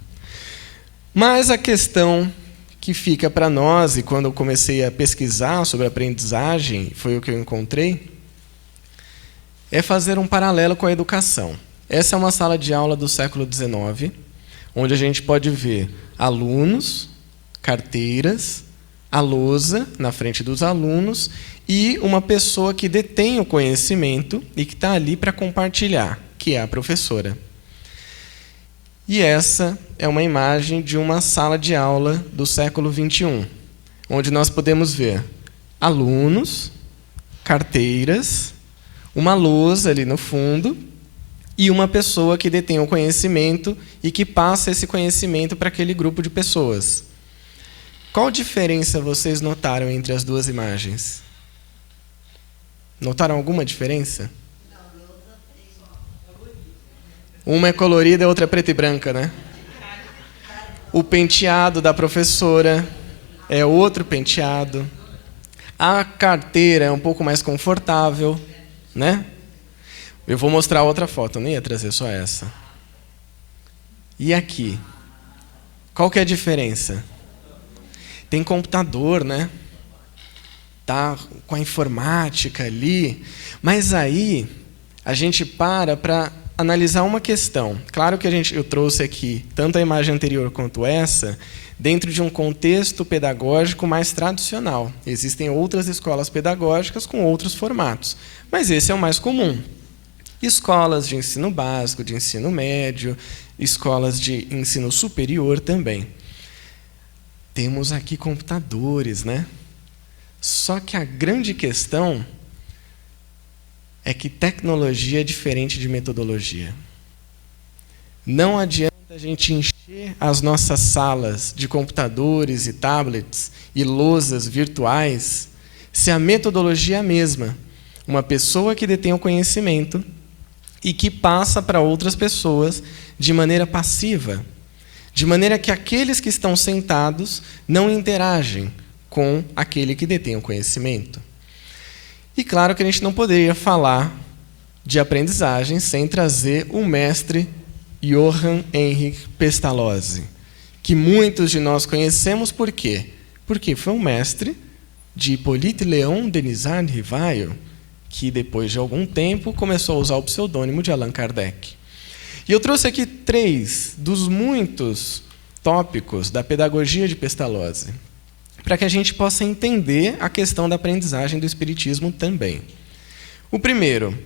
Mas a questão que fica para nós, e quando eu comecei a pesquisar sobre aprendizagem, foi o que eu encontrei, é fazer um paralelo com a educação. Essa é uma sala de aula do século XIX, onde a gente pode ver alunos, carteiras, a lousa na frente dos alunos e uma pessoa que detém o conhecimento e que está ali para compartilhar, que é a professora. E essa é uma imagem de uma sala de aula do século XXI, onde nós podemos ver alunos, carteiras, uma lousa ali no fundo e uma pessoa que detém o conhecimento e que passa esse conhecimento para aquele grupo de pessoas. Qual diferença vocês notaram entre as duas imagens? Notaram alguma diferença? Uma é colorida e a outra é preta e branca, né? O penteado da professora é outro penteado. A carteira é um pouco mais confortável, né? Eu vou mostrar outra foto, eu nem ia trazer só essa. E aqui? Qual que é a diferença? Tem computador, né? Tá com a informática ali. Mas aí a gente para analisar uma questão. Claro que eu trouxe aqui tanto a imagem anterior quanto essa dentro de um contexto pedagógico mais tradicional. Existem outras escolas pedagógicas com outros formatos, mas esse é o mais comum. Escolas de ensino básico, de ensino médio, escolas de ensino superior também. Temos aqui computadores, né? Só que a grande questão é que tecnologia é diferente de metodologia. Não adianta a gente encher as nossas salas de computadores e tablets e lousas virtuais se a metodologia é a mesma. Uma pessoa que detém o conhecimento, e que passa para outras pessoas de maneira passiva, de maneira que aqueles que estão sentados não interagem com aquele que detém o conhecimento. E claro que a gente não poderia falar de aprendizagem sem trazer o mestre Johann Henrik Pestalozzi, que muitos de nós conhecemos. Por quê? Porque foi um mestre de Hippolyte Léon Denisard Rivail, que depois de algum tempo começou a usar o pseudônimo de Allan Kardec. E eu trouxe aqui 3 dos muitos tópicos da pedagogia de Pestalozzi, para que a gente possa entender a questão da aprendizagem do Espiritismo também. O primeiro,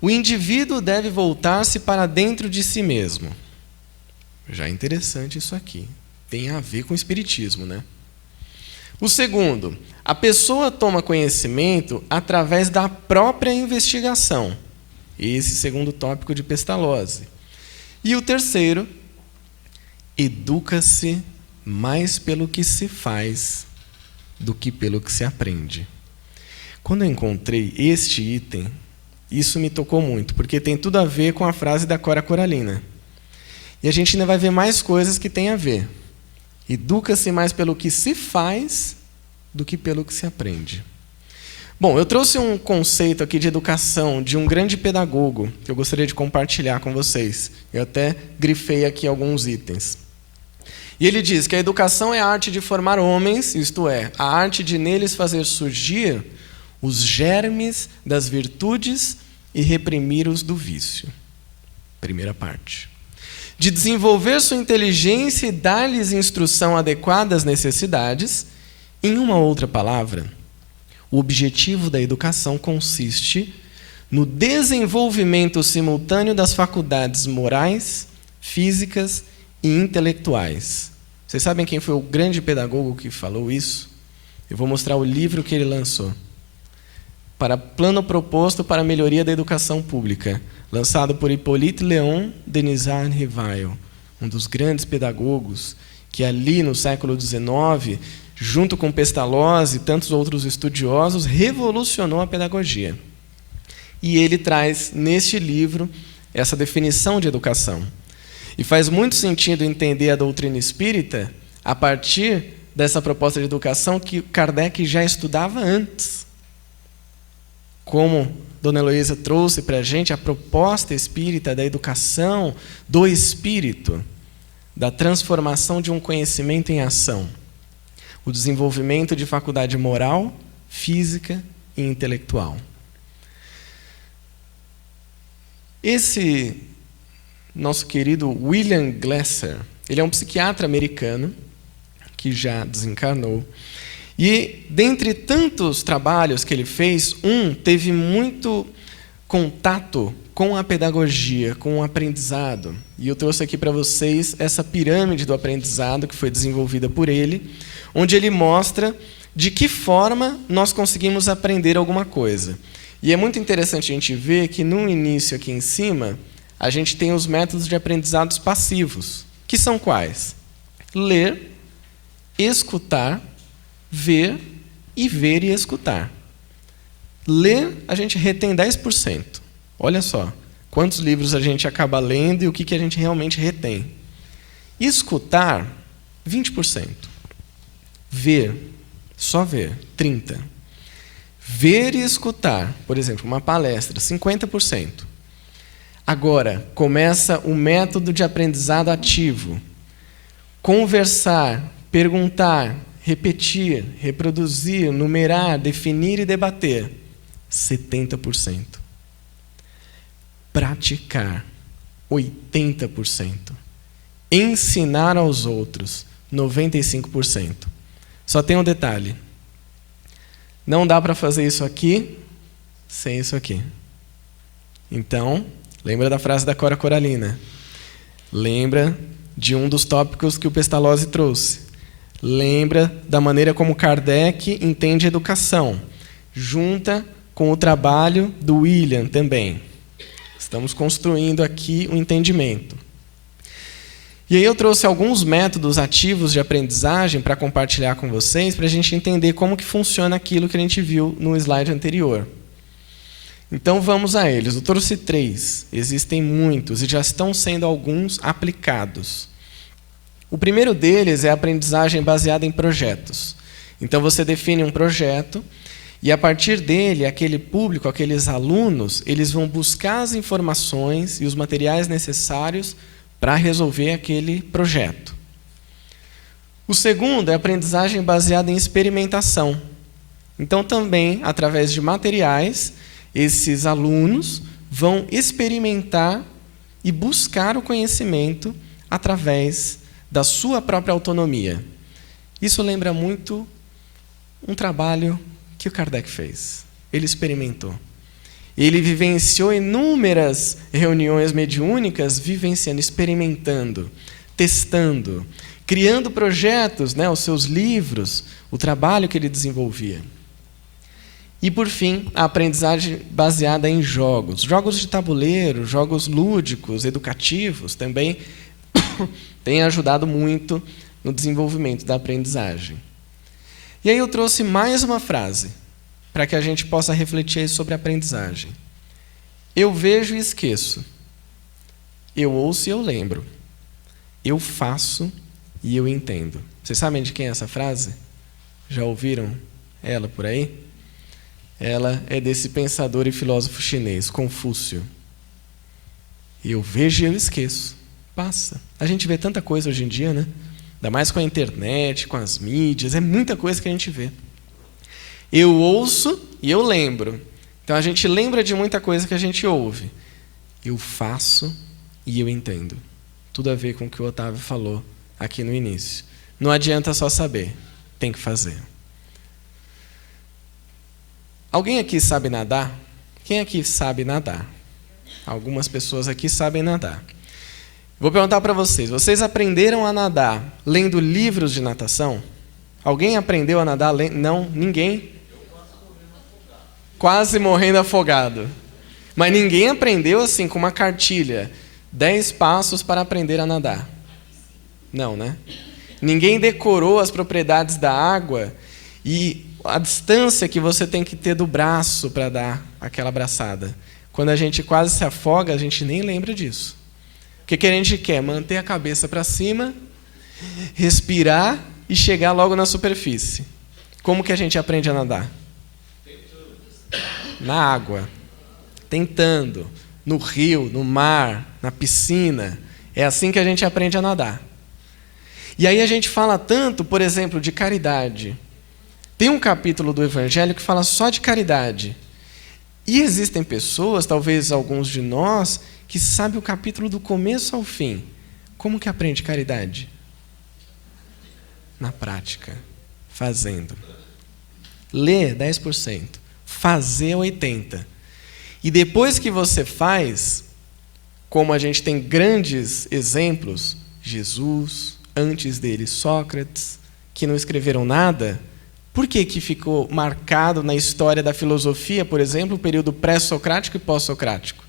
o indivíduo deve voltar-se para dentro de si mesmo. Já é interessante isso aqui. Tem a ver com o Espiritismo, né? O segundo, a pessoa toma conhecimento através da própria investigação. Esse segundo tópico de Pestalozzi. E o terceiro, educa-se mais pelo que se faz do que pelo que se aprende. Quando eu encontrei este item, isso me tocou muito, porque tem tudo a ver com a frase da Cora Coralina. E a gente ainda vai ver mais coisas que têm a ver. Educa-se mais pelo que se faz do que pelo que se aprende. Bom, eu trouxe um conceito aqui de educação de um grande pedagogo que eu gostaria de compartilhar com vocês. Eu até grifei aqui alguns itens. E ele diz que a educação é a arte de formar homens, isto é, a arte de neles fazer surgir os germes das virtudes e reprimir-os do vício. Primeira parte. De desenvolver sua inteligência e dar-lhes instrução adequada às necessidades. Em uma outra palavra, o objetivo da educação consiste no desenvolvimento simultâneo das faculdades morais, físicas e intelectuais. Vocês sabem quem foi o grande pedagogo que falou isso? Eu vou mostrar o livro que ele lançou. Para Plano Proposto para a Melhoria da Educação Pública, lançado por Hippolyte Léon Denisard Rivail, um dos grandes pedagogos que ali no século XIX, junto com Pestalozzi e tantos outros estudiosos, revolucionou a pedagogia. E ele traz neste livro essa definição de educação. E faz muito sentido entender a doutrina espírita a partir dessa proposta de educação que Kardec já estudava antes. Como Dona Heloísa trouxe para a gente a proposta espírita da educação do espírito, da transformação de um conhecimento em ação, o desenvolvimento de faculdade moral, física e intelectual. Esse nosso querido William Glasser, ele é um psiquiatra americano que já desencarnou. E, dentre tantos trabalhos que ele fez, teve muito contato com a pedagogia, com o aprendizado. E eu trouxe aqui para vocês essa pirâmide do aprendizado que foi desenvolvida por ele, onde ele mostra de que forma nós conseguimos aprender alguma coisa. E é muito interessante a gente ver que, no início aqui em cima, a gente tem os métodos de aprendizados passivos, que são quais? Ler, escutar, ver e escutar. Ler, a gente retém 10%. Olha só, quantos livros a gente acaba lendo e o que a gente realmente retém. Escutar, 20%. Ver, só ver, 30%. Ver e escutar, por exemplo, uma palestra, 50%. Agora, começa o método de aprendizado ativo. Conversar, perguntar, repetir, reproduzir, numerar, definir e debater, 70%. Praticar, 80%. Ensinar aos outros, 95%. Só tem um detalhe. Não dá para fazer isso aqui sem isso aqui. Então, lembra da frase da Cora Coralina. Lembra de um dos tópicos que o Pestalozzi trouxe. Lembra da maneira como Kardec entende a educação. Junta com o trabalho do William também. Estamos construindo aqui o entendimento. E aí eu trouxe alguns métodos ativos de aprendizagem para compartilhar com vocês, para a gente entender como que funciona aquilo que a gente viu no slide anterior. Então vamos a eles. Eu trouxe 3. Existem muitos e já estão sendo alguns aplicados. O primeiro deles é a aprendizagem baseada em projetos. Então você define um projeto e a partir dele, aquele público, aqueles alunos, eles vão buscar as informações e os materiais necessários para resolver aquele projeto. O segundo é a aprendizagem baseada em experimentação. Então também, através de materiais, esses alunos vão experimentar e buscar o conhecimento através da sua própria autonomia. Isso lembra muito um trabalho que o Kardec fez. Ele experimentou. Ele vivenciou inúmeras reuniões mediúnicas, vivenciando, experimentando, testando, criando projetos, os seus livros, o trabalho que ele desenvolvia. E, por fim, a aprendizagem baseada em jogos. Jogos de tabuleiro, jogos lúdicos, educativos, também têm ajudado muito no desenvolvimento da aprendizagem. E aí eu trouxe mais uma frase, para que a gente possa refletir sobre a aprendizagem. Eu vejo e esqueço. Eu ouço e eu lembro. Eu faço e eu entendo. Vocês sabem de quem é essa frase? Já ouviram ela por aí? Ela é desse pensador e filósofo chinês, Confúcio. Eu vejo e eu esqueço. Passa. A gente vê tanta coisa hoje em dia, né? Ainda mais com a internet, com as mídias, é muita coisa que a gente vê. Eu ouço e eu lembro. Então a gente lembra de muita coisa que a gente ouve. Eu faço e eu entendo. Tudo a ver com o que o Otávio falou aqui no início. Não adianta só saber, tem que fazer. Alguém aqui sabe nadar? Quem aqui sabe nadar? Algumas pessoas aqui sabem nadar. Vou perguntar para vocês. Vocês aprenderam a nadar lendo livros de natação? Alguém aprendeu a nadar lendo? Não? Ninguém? Quase morrendo afogado. Mas ninguém aprendeu assim com uma cartilha. 10 passos para aprender a nadar. Não, né? Ninguém decorou as propriedades da água e a distância que você tem que ter do braço para dar aquela abraçada. Quando a gente quase se afoga, a gente nem lembra disso. O que a gente quer? Manter a cabeça para cima, respirar e chegar logo na superfície. Como que a gente aprende a nadar? Na água. Tentando. No rio, no mar, na piscina. É assim que a gente aprende a nadar. E aí a gente fala tanto, por exemplo, de caridade. Tem um capítulo do Evangelho que fala só de caridade. E existem pessoas, talvez alguns de nós, que sabem o capítulo do começo ao fim. Como que aprende caridade? Na prática, fazendo. Ler 10%, fazer 80%. E depois que você faz, como a gente tem grandes exemplos, Jesus, antes dele Sócrates, que não escreveram nada, por que ficou marcado na história da filosofia, por exemplo, o período pré-socrático e pós-socrático?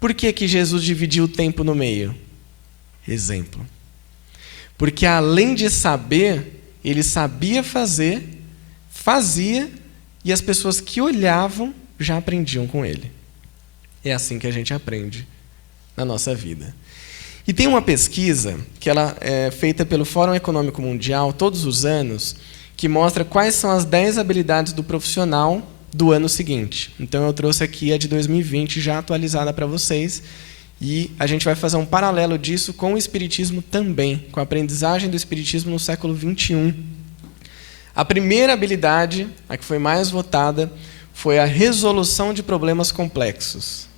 Por que Jesus dividiu o tempo no meio? Exemplo. Porque além de saber, ele sabia fazer, fazia, e as pessoas que olhavam já aprendiam com ele. É assim que a gente aprende na nossa vida. E tem uma pesquisa que ela é feita pelo Fórum Econômico Mundial todos os anos, que mostra quais são as 10 habilidades do profissional do ano seguinte. Então eu trouxe aqui a de 2020 já atualizada para vocês, e a gente vai fazer um paralelo disso com o Espiritismo também, com a aprendizagem do Espiritismo no século XXI. A primeira habilidade, a que foi mais votada, foi a resolução de problemas complexos.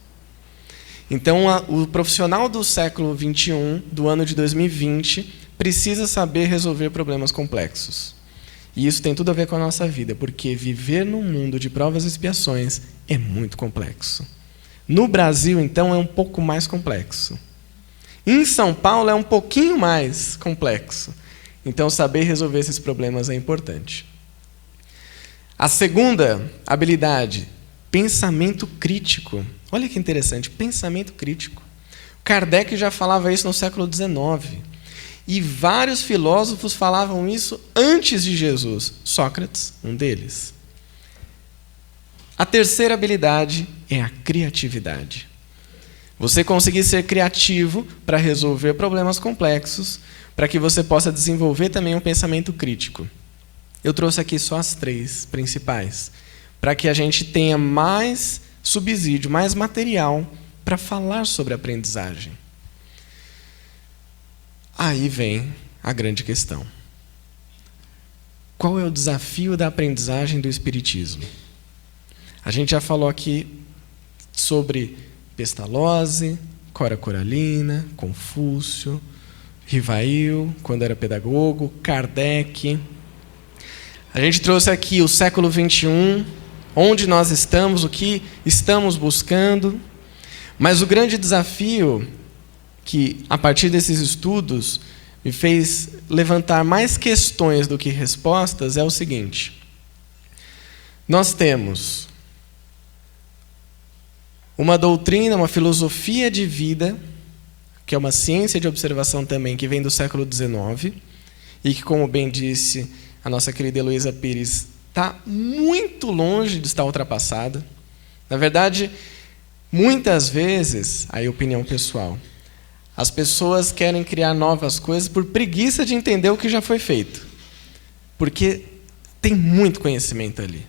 Então, o profissional do século XXI, do ano de 2020, precisa saber resolver problemas complexos. E isso tem tudo a ver com a nossa vida, porque viver num mundo de provas e expiações é muito complexo. No Brasil, então, é um pouco mais complexo. Em São Paulo, é um pouquinho mais complexo. Então, saber resolver esses problemas é importante. A segunda habilidade, pensamento crítico. Olha que interessante, pensamento crítico. Kardec já falava isso no século XIX. E vários filósofos falavam isso antes de Jesus. Sócrates, um deles. A terceira habilidade é a criatividade. Você conseguir ser criativo para resolver problemas complexos, para que você possa desenvolver também um pensamento crítico. Eu trouxe aqui só as 3 principais, para que a gente tenha mais subsídio, mais material para falar sobre aprendizagem. Aí vem a grande questão. Qual é o desafio da aprendizagem do Espiritismo? A gente já falou aqui sobre Pestalozzi, Cora Coralina, Confúcio, Rivail, quando era pedagogo, Kardec. A gente trouxe aqui o século XXI, onde nós estamos, o que estamos buscando. Mas o grande desafio que, a partir desses estudos, me fez levantar mais questões do que respostas é o seguinte. Nós temos uma doutrina, uma filosofia de vida, que é uma ciência de observação também, que vem do século XIX, e que, como bem disse a nossa querida Heloísa Pires, está muito longe de estar ultrapassada. Na verdade, muitas vezes, aí opinião pessoal, as pessoas querem criar novas coisas por preguiça de entender o que já foi feito. Porque tem muito conhecimento ali.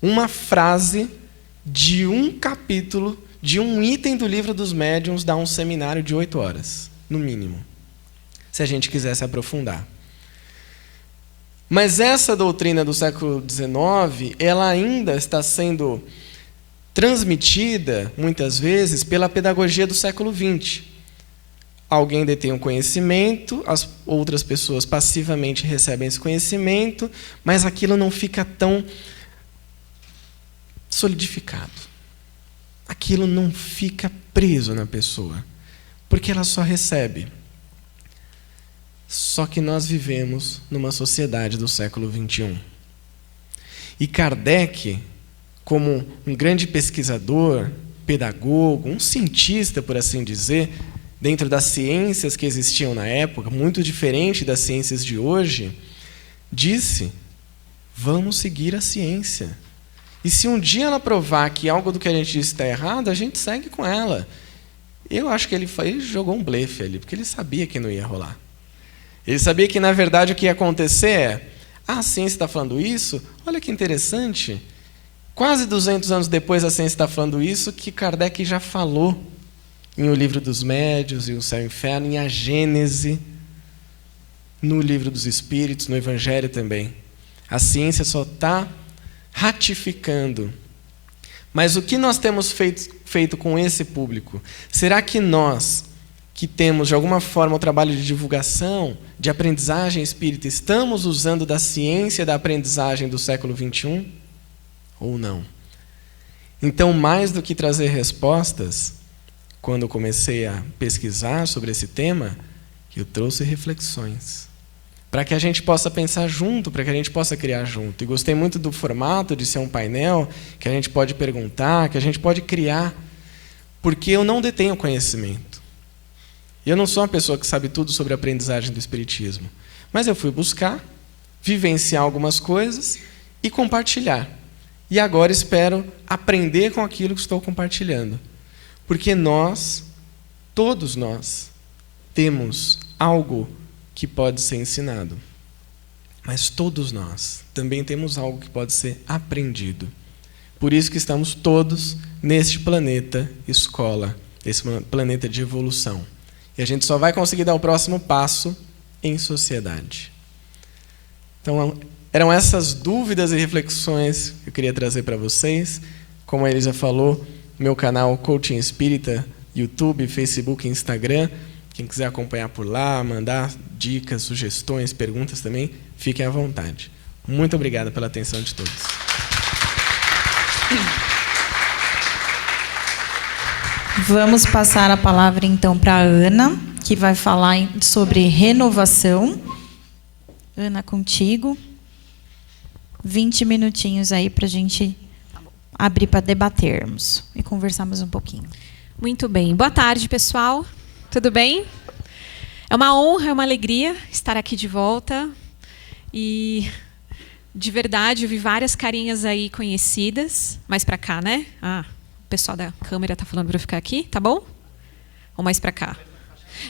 Uma frase de um capítulo, de um item do Livro dos Médiuns, dá um seminário de 8 horas, no mínimo, se a gente quisesse aprofundar. Mas essa doutrina do século XIX, ela ainda está sendo transmitida, muitas vezes, pela pedagogia do século XX. Alguém detém um conhecimento, as outras pessoas passivamente recebem esse conhecimento, mas aquilo não fica tão solidificado. Aquilo não fica preso na pessoa, porque ela só recebe. Só que nós vivemos numa sociedade do século XXI. E Kardec, como um grande pesquisador, pedagogo, um cientista, por assim dizer, dentro das ciências que existiam na época, muito diferente das ciências de hoje, disse: vamos seguir a ciência. E se um dia ela provar que algo do que a gente disse está errado, a gente segue com ela. Eu acho que ele jogou um blefe ali, porque ele sabia que não ia rolar. Ele sabia que, na verdade, o que ia acontecer é: a ciência está falando isso? Olha que interessante. Quase 200 anos depois a ciência está falando isso, que Kardec já falou em O Livro dos Médiuns, em O Céu e o Inferno, em A Gênese, no Livro dos Espíritos, no Evangelho também. A ciência só está ratificando. Mas o que nós temos feito com esse público? Será que nós, que temos, de alguma forma, o trabalho de divulgação, de aprendizagem espírita, estamos usando da ciência da aprendizagem do século XXI? Ou não? Então, mais do que trazer respostas, quando eu comecei a pesquisar sobre esse tema, eu trouxe reflexões, para que a gente possa pensar junto, para que a gente possa criar junto. E gostei muito do formato de ser um painel, que a gente pode perguntar, que a gente pode criar, porque eu não detenho conhecimento. Eu não sou uma pessoa que sabe tudo sobre a aprendizagem do Espiritismo, mas eu fui buscar, vivenciar algumas coisas e compartilhar. E agora espero aprender com aquilo que estou compartilhando. Porque nós, todos nós, temos algo que pode ser ensinado. Mas todos nós também temos algo que pode ser aprendido. Por isso que estamos todos neste planeta escola, esse planeta de evolução. E a gente só vai conseguir dar o próximo passo em sociedade. Então, eram essas dúvidas e reflexões que eu queria trazer para vocês. Como a Elisa falou, meu canal Coaching Espírita, YouTube, Facebook e Instagram. Quem quiser acompanhar por lá, mandar dicas, sugestões, perguntas também, fiquem à vontade. Muito obrigado pela atenção de todos. Vamos passar a palavra, então, para a Ana, que vai falar sobre renovação. Ana, contigo. 20 minutinhos aí para a gente abrir para debatermos e conversarmos um pouquinho. Muito bem. Boa tarde, pessoal. Tudo bem? É uma honra, é uma alegria estar aqui de volta. E de verdade, eu vi várias carinhas aí conhecidas. Mais para cá, né? Ah, o pessoal da câmera está falando para eu ficar aqui, tá bom? Ou mais para cá?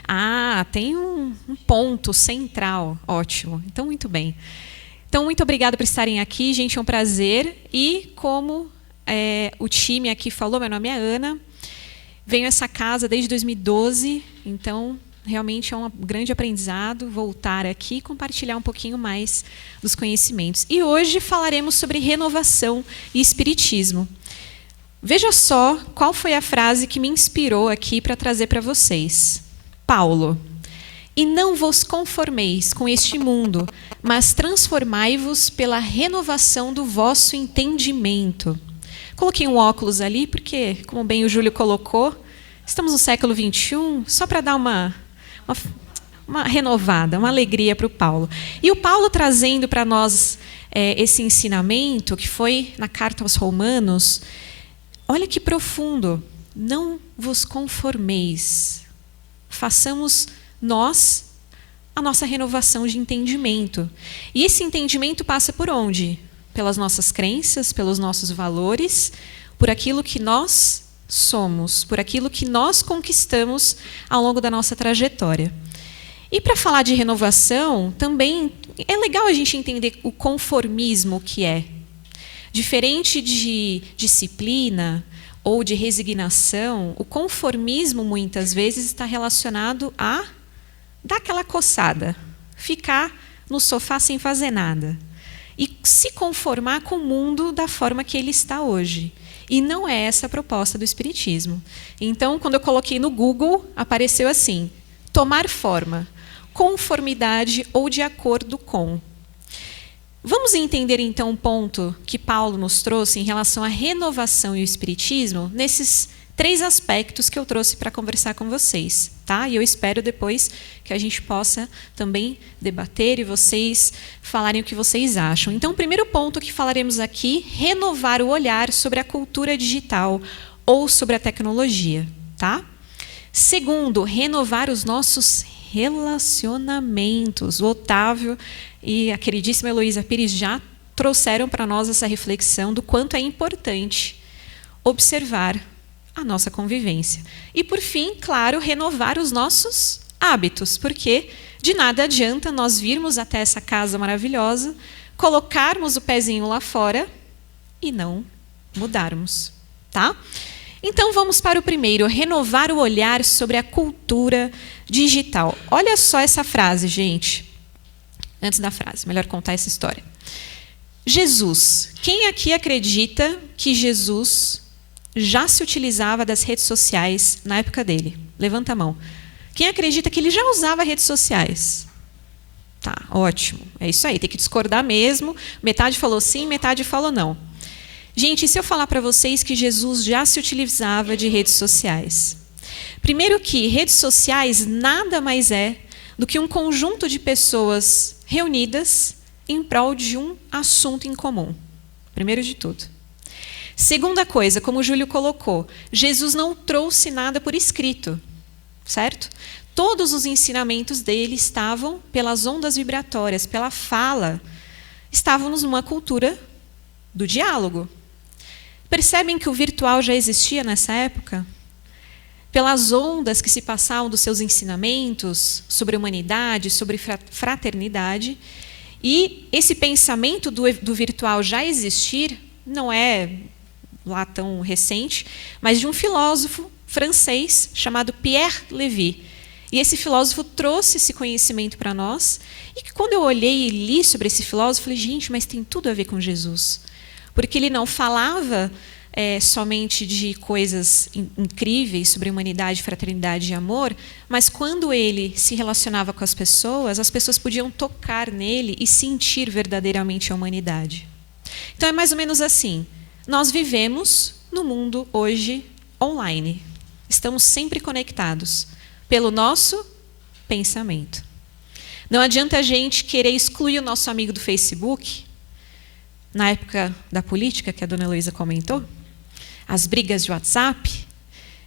Ah, tem um ponto central. Ótimo. Então, muito bem. Então, muito obrigada por estarem aqui, gente. É um prazer. E como o time aqui falou, meu nome é Ana. Venho a essa casa desde 2012. Então, realmente é um grande aprendizado voltar aqui e compartilhar um pouquinho mais dos conhecimentos. E hoje falaremos sobre renovação e espiritismo. Veja só qual foi a frase que me inspirou aqui para trazer para vocês. Paulo: e não vos conformeis com este mundo, mas transformai-vos pela renovação do vosso entendimento. Coloquei um óculos ali, porque, como bem o Júlio colocou, estamos no século XXI, só para dar uma renovada, uma alegria para o Paulo. E o Paulo trazendo para nós esse ensinamento, que foi na carta aos Romanos, olha que profundo. Não vos conformeis. Façamos nós a nossa renovação de entendimento. E esse entendimento passa por onde? Pelas nossas crenças, pelos nossos valores, por aquilo que nós somos, por aquilo que nós conquistamos ao longo da nossa trajetória. E para falar de renovação, também é legal a gente entender o conformismo que é. Diferente de disciplina ou de resignação, o conformismo muitas vezes está relacionado a dar aquela coçada, ficar no sofá sem fazer nada e se conformar com o mundo da forma que ele está hoje. E não é essa a proposta do Espiritismo. Então, quando eu coloquei no Google, apareceu assim: tomar forma, conformidade ou de acordo com. Vamos entender, então, um ponto que Paulo nos trouxe em relação à renovação e o Espiritismo, nesses 3 aspectos que eu trouxe para conversar com vocês. Tá? E eu espero depois que a gente possa também debater e vocês falarem o que vocês acham. Então, o primeiro ponto que falaremos aqui, renovar o olhar sobre a cultura digital ou sobre a tecnologia. Tá? Segundo, renovar os nossos relacionamentos. O Otávio e a queridíssima Heloísa Pires já trouxeram para nós essa reflexão do quanto é importante observar a nossa convivência. E, por fim, claro, renovar os nossos hábitos, porque de nada adianta nós virmos até essa casa maravilhosa, colocarmos o pezinho lá fora e não mudarmos. Tá? Então, vamos para o primeiro, renovar o olhar sobre a cultura digital. Olha só essa frase, gente. Antes da frase, melhor contar essa história. Jesus. Quem aqui acredita que Jesus já se utilizava das redes sociais na época dele? Levanta a mão. Quem acredita que ele já usava redes sociais? Tá, ótimo. É isso aí, tem que discordar mesmo. Metade falou sim, metade falou não. Gente, e se eu falar para vocês que Jesus já se utilizava de redes sociais? Primeiro que redes sociais nada mais é do que um conjunto de pessoas reunidas em prol de um assunto em comum. Primeiro de tudo. Segunda coisa, como o Júlio colocou, Jesus não trouxe nada por escrito, certo? Todos os ensinamentos dele estavam pelas ondas vibratórias, pela fala. Estávamos numa cultura do diálogo. Percebem que o virtual já existia nessa época? Pelas ondas que se passavam dos seus ensinamentos sobre humanidade, sobre fraternidade. E esse pensamento do virtual já existir não é lá tão recente, mas de um filósofo francês chamado Pierre Lévy. E esse filósofo trouxe esse conhecimento para nós, e que quando eu olhei e li sobre esse filósofo, falei, gente, mas tem tudo a ver com Jesus. Porque ele não falava somente de coisas incríveis sobre humanidade, fraternidade e amor, mas quando ele se relacionava com as pessoas podiam tocar nele e sentir verdadeiramente a humanidade. Então é mais ou menos assim. Nós vivemos no mundo hoje online. Estamos sempre conectados pelo nosso pensamento. Não adianta a gente querer excluir o nosso amigo do Facebook, na época da política, que a dona Heloísa comentou, as brigas de WhatsApp,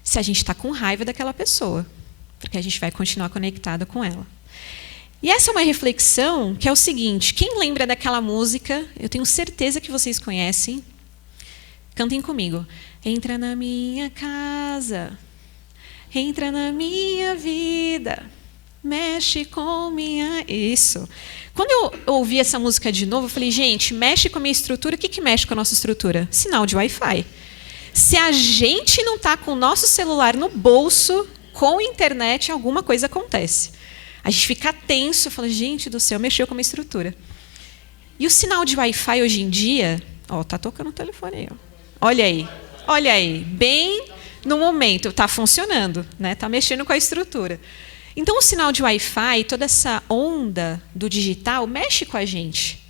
se a gente está com raiva daquela pessoa, porque a gente vai continuar conectada com ela. E essa é uma reflexão que é o seguinte: quem lembra daquela música? Eu tenho certeza que vocês conhecem. Cantem comigo. Entra na minha casa, entra na minha vida, mexe com minha... Isso. Quando eu ouvi essa música de novo, eu falei, gente, mexe com a minha estrutura. O que mexe com a nossa estrutura? Sinal de Wi-Fi. Se a gente não está com o nosso celular no bolso, com internet, alguma coisa acontece. A gente fica tenso, fala, gente do céu, mexeu com a minha estrutura. E o sinal de Wi-Fi hoje em dia... Ó, tá tocando o telefone aí. Ó. Olha aí. Bem no momento, está funcionando, né? Está mexendo com a estrutura. Então, o sinal de Wi-Fi, toda essa onda do digital, mexe com a gente.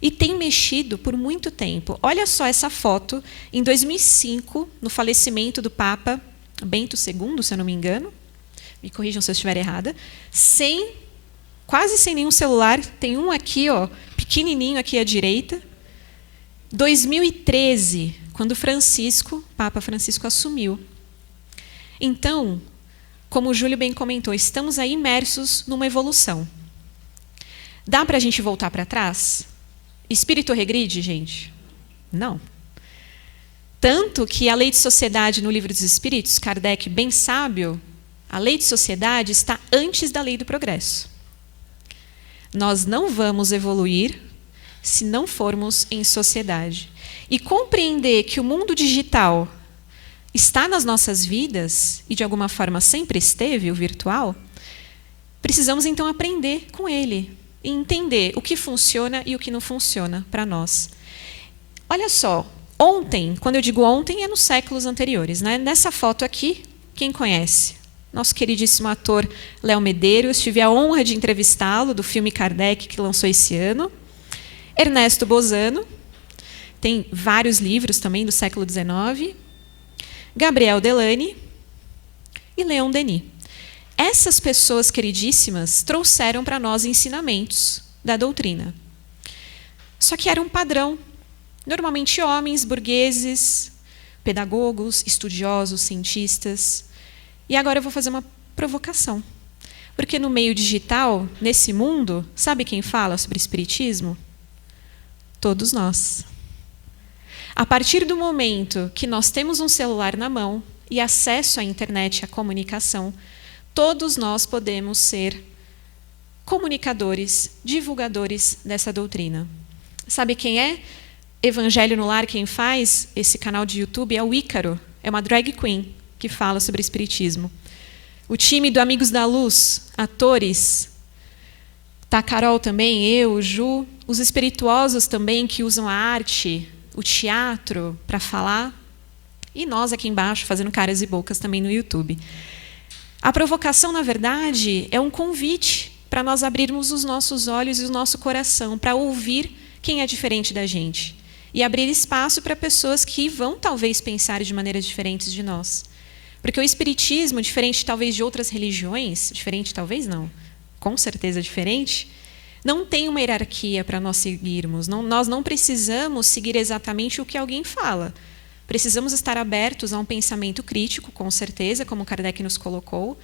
E tem mexido por muito tempo. Olha só essa foto, em 2005, no falecimento do Papa Bento II, se eu não me engano. Me corrijam se eu estiver errada. Quase sem nenhum celular. Tem um aqui, ó, pequenininho aqui à direita. 2013, quando Papa Francisco assumiu. Então, como o Júlio bem comentou, estamos aí imersos numa evolução. Dá para a gente voltar para trás? Espírito regride, gente? Não. Tanto que a lei de sociedade no Livro dos Espíritos, Kardec, bem sábio, a lei de sociedade está antes da lei do progresso. Nós não vamos evoluir se não formos em sociedade. E compreender que o mundo digital está nas nossas vidas, e de alguma forma sempre esteve, o virtual, precisamos então aprender com ele e entender o que funciona e o que não funciona para nós. Olha só, ontem, quando eu digo ontem, é nos séculos anteriores, né? Nessa foto aqui, quem conhece? Nosso queridíssimo ator Léo Medeiros, tive a honra de entrevistá-lo, do filme Kardec, que lançou esse ano. Ernesto Bozano, tem vários livros também do século XIX. Gabriel Delany e Leon Denis. Essas pessoas queridíssimas trouxeram para nós ensinamentos da doutrina. Só que era um padrão. Normalmente homens, burgueses, pedagogos, estudiosos, cientistas. E agora eu vou fazer uma provocação. Porque no meio digital, nesse mundo, sabe quem fala sobre espiritismo? Todos nós. A partir do momento que nós temos um celular na mão e acesso à internet e à comunicação, todos nós podemos ser comunicadores, divulgadores dessa doutrina. Sabe quem é? Evangelho no Lar, quem faz esse canal de YouTube é o Ícaro, é uma drag queen que fala sobre espiritismo. O time do Amigos da Luz, atores, tá a Carol também, eu, o Ju, os espirituosos também que usam a arte, o teatro para falar, e nós aqui embaixo fazendo caras e bocas também no YouTube. A provocação, na verdade, é um convite para nós abrirmos os nossos olhos e o nosso coração para ouvir quem é diferente da gente e abrir espaço para pessoas que vão talvez pensar de maneiras diferentes de nós. Porque o espiritismo, diferente talvez de outras religiões, diferente talvez não, com certeza diferente, não tem uma hierarquia para nós seguirmos. Nós não precisamos seguir exatamente o que alguém fala. Precisamos estar abertos a um pensamento crítico, com certeza, como Kardec nos colocou,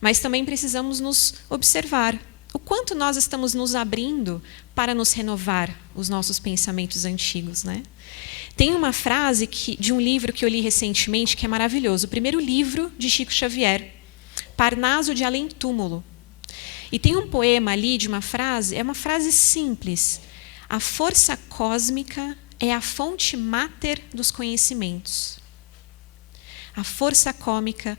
mas também precisamos nos observar. O quanto nós estamos nos abrindo para nos renovar os nossos pensamentos antigos, né? Tem uma frase de um livro que eu li recentemente que é maravilhoso. O primeiro livro de Chico Xavier, Parnaso de Além Túmulo. E tem um poema ali de uma frase, é uma frase simples. A força cósmica é a fonte máter dos conhecimentos. A força cósmica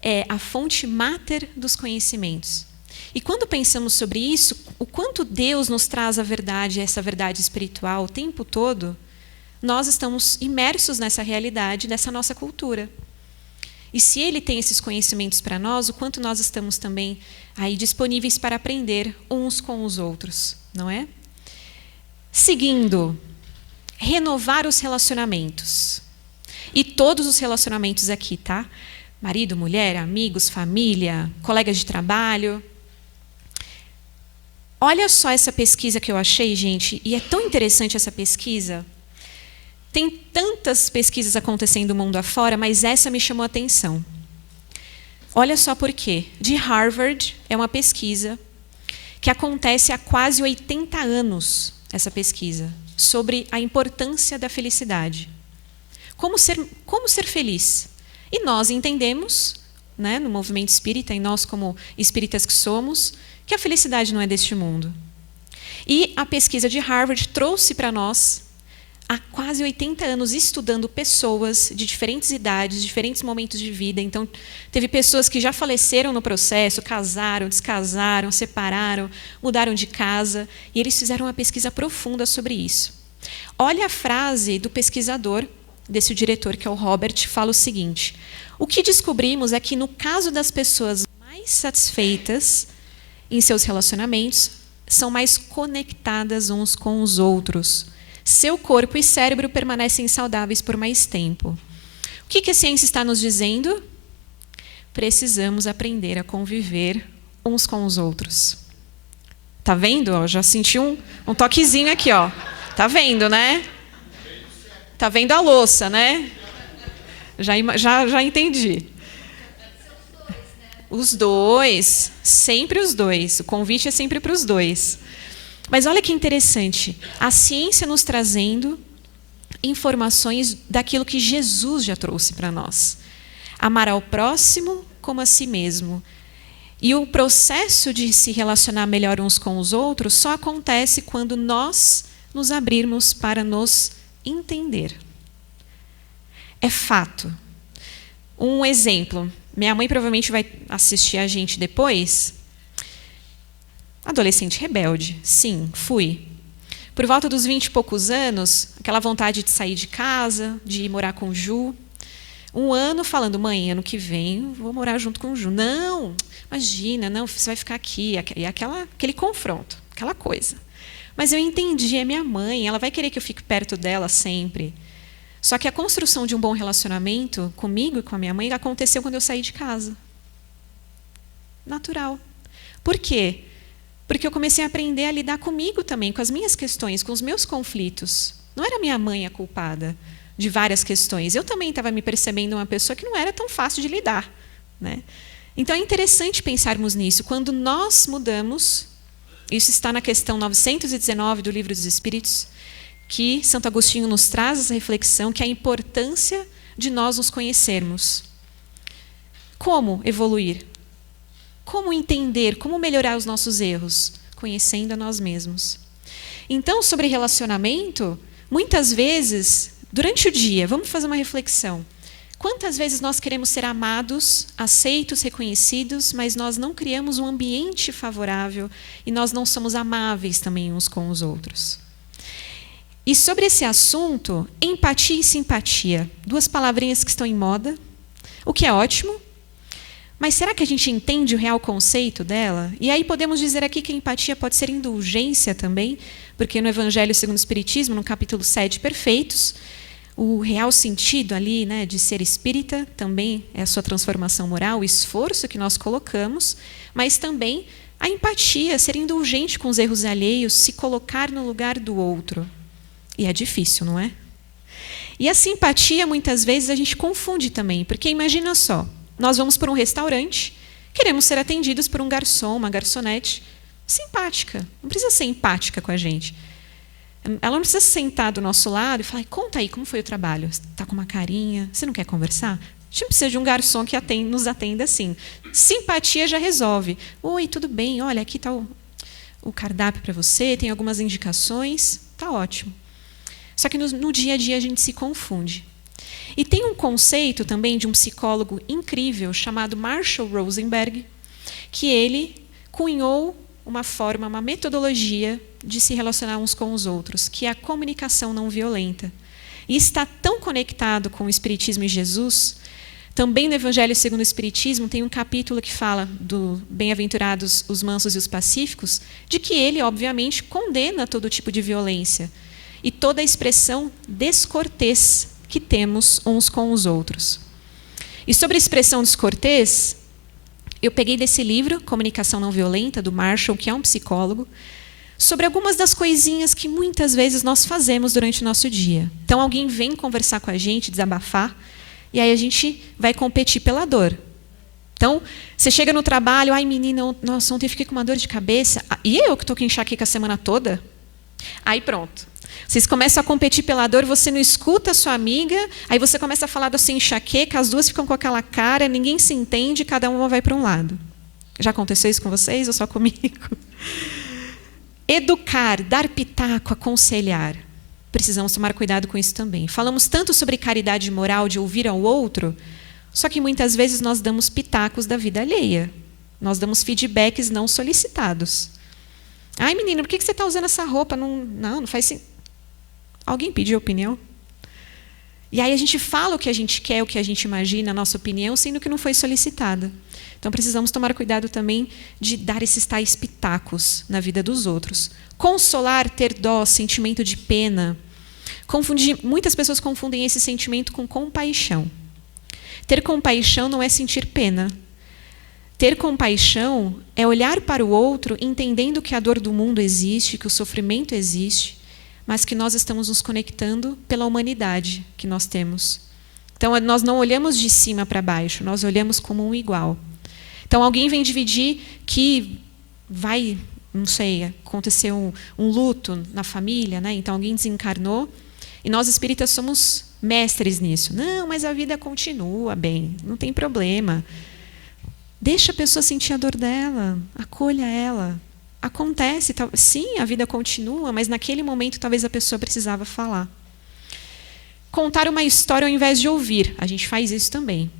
é a fonte máter dos conhecimentos. E quando pensamos sobre isso, o quanto Deus nos traz a verdade, essa verdade espiritual o tempo todo, nós estamos imersos nessa realidade, dessa nossa cultura. E se Ele tem esses conhecimentos para nós, o quanto nós estamos também aí disponíveis para aprender uns com os outros, não é? Seguindo, renovar os relacionamentos. E todos os relacionamentos aqui, tá? Marido, mulher, amigos, família, colegas de trabalho. Olha só essa pesquisa que eu achei, gente, e é tão interessante essa pesquisa. Tem tantas pesquisas acontecendo no mundo afora, mas essa me chamou a atenção. Olha só por quê. De Harvard, é uma pesquisa que acontece há quase 80 anos, essa pesquisa, sobre a importância da felicidade. Como ser feliz? E nós entendemos, né, no movimento espírita, e nós como espíritas que somos, que a felicidade não é deste mundo. E a pesquisa de Harvard trouxe para nós, há quase 80 anos, estudando pessoas de diferentes idades, diferentes momentos de vida. Então, teve pessoas que já faleceram no processo, casaram, descasaram, separaram, mudaram de casa, e eles fizeram uma pesquisa profunda sobre isso. Olha a frase do pesquisador, desse diretor, que é o Robert, fala o seguinte: o que descobrimos é que, no caso das pessoas mais satisfeitas em seus relacionamentos, são mais conectadas uns com os outros. Seu corpo e cérebro permanecem saudáveis por mais tempo. O que a ciência está nos dizendo? Precisamos aprender a conviver uns com os outros. Tá vendo? Ó, já senti um toquezinho aqui, ó. Tá vendo, né? Tá vendo a louça, né? Já entendi. Os dois, sempre os dois. O convite é sempre para os dois. Mas olha que interessante, a ciência nos trazendo informações daquilo que Jesus já trouxe para nós. Amar ao próximo como a si mesmo. E o processo de se relacionar melhor uns com os outros só acontece quando nós nos abrirmos para nos entender. É fato. Um exemplo, minha mãe provavelmente vai assistir a gente depois. Adolescente rebelde, sim, fui. Por volta dos 20 e poucos anos, aquela vontade de sair de casa, de ir morar com o Ju. Um ano falando, mãe, ano que vem vou morar junto com o Ju. Não, imagina, não, você vai ficar aqui. E aquele confronto, aquela coisa. Mas eu entendi, é minha mãe, ela vai querer que eu fique perto dela sempre. Só que a construção de um bom relacionamento comigo e com a minha mãe aconteceu quando eu saí de casa. Natural. Por quê? Porque eu comecei a aprender a lidar comigo também, com as minhas questões, com os meus conflitos. Não era minha mãe a culpada de várias questões. Eu também estava me percebendo uma pessoa que não era tão fácil de lidar, né? Então é interessante pensarmos nisso. Quando nós mudamos, isso está na questão 919 do Livro dos Espíritos, que Santo Agostinho nos traz essa reflexão, que é a importância de nós nos conhecermos. Como evoluir? Como entender, como melhorar os nossos erros? Conhecendo a nós mesmos. Então, sobre relacionamento, muitas vezes, durante o dia, vamos fazer uma reflexão. Quantas vezes nós queremos ser amados, aceitos, reconhecidos, mas nós não criamos um ambiente favorável e nós não somos amáveis também uns com os outros? E sobre esse assunto, empatia e simpatia, duas palavrinhas que estão em moda, o que é ótimo. Mas será que a gente entende o real conceito dela? E aí podemos dizer aqui que a empatia pode ser indulgência também, porque no Evangelho segundo o Espiritismo, no capítulo 7, Perfeitos, o real sentido ali, né, de ser espírita também é a sua transformação moral, o esforço que nós colocamos, mas também a empatia, ser indulgente com os erros alheios, se colocar no lugar do outro. E é difícil, não é? E a simpatia, muitas vezes, a gente confunde também, porque imagina só, nós vamos para um restaurante, queremos ser atendidos por um garçom, uma garçonete simpática. Não precisa ser empática com a gente. Ela não precisa sentar do nosso lado e falar, conta aí, como foi o trabalho? Você está com uma carinha, você não quer conversar? A gente precisa de um garçom que nos atenda assim. Simpatia já resolve. Oi, tudo bem? Olha, aqui está o cardápio para você, tem algumas indicações. Está ótimo. Só que no dia a dia a gente se confunde. E tem um conceito também de um psicólogo incrível chamado Marshall Rosenberg, que ele cunhou uma forma, uma metodologia de se relacionar uns com os outros, que é a comunicação não violenta. E está tão conectado com o Espiritismo e Jesus. Também no Evangelho segundo o Espiritismo tem um capítulo que fala do bem-aventurados os mansos e os pacíficos, de que ele, obviamente, condena todo tipo de violência e toda a expressão descortês que temos uns com os outros. E sobre a expressão descortês, eu peguei desse livro, Comunicação Não Violenta, do Marshall, que é um psicólogo, sobre algumas das coisinhas que muitas vezes nós fazemos durante o nosso dia. Então, alguém vem conversar com a gente, desabafar, e aí a gente vai competir pela dor. Então, você chega no trabalho, ai menina, nossa, ontem eu fiquei com uma dor de cabeça. E eu que estou com enxaqueca a semana toda? Aí pronto. Vocês começam a competir pela dor, você não escuta a sua amiga, aí você começa a falar da sua enxaqueca, as duas ficam com aquela cara, ninguém se entende, cada uma vai para um lado. Já aconteceu isso com vocês ou só comigo? Educar, dar pitaco, aconselhar. Precisamos tomar cuidado com isso também. Falamos tanto sobre caridade moral, de ouvir ao outro, só que muitas vezes nós damos pitacos da vida alheia. Nós damos feedbacks não solicitados. Ai, menina, por que você está usando essa roupa? Não faz sentido. Alguém pediu opinião? E aí a gente fala o que a gente quer, o que a gente imagina, a nossa opinião, sendo que não foi solicitada. Então precisamos tomar cuidado também de dar esses tais pitacos na vida dos outros. Consolar, ter dó, sentimento de pena. Muitas pessoas confundem esse sentimento com compaixão. Ter compaixão não é sentir pena. Ter compaixão é olhar para o outro entendendo que a dor do mundo existe, que o sofrimento existe, mas que nós estamos nos conectando pela humanidade que nós temos. Então, nós não olhamos de cima para baixo, nós olhamos como um igual. Então, alguém vem dividir que vai, não sei, aconteceu um luto na família, né? Então alguém desencarnou, e nós espíritas somos mestres nisso. Não, mas a vida continua bem, não tem problema. Deixa a pessoa sentir a dor dela, acolha ela. Acontece, sim, a vida continua, mas naquele momento talvez a pessoa precisava falar. Contar uma história ao invés de ouvir, a gente faz isso também.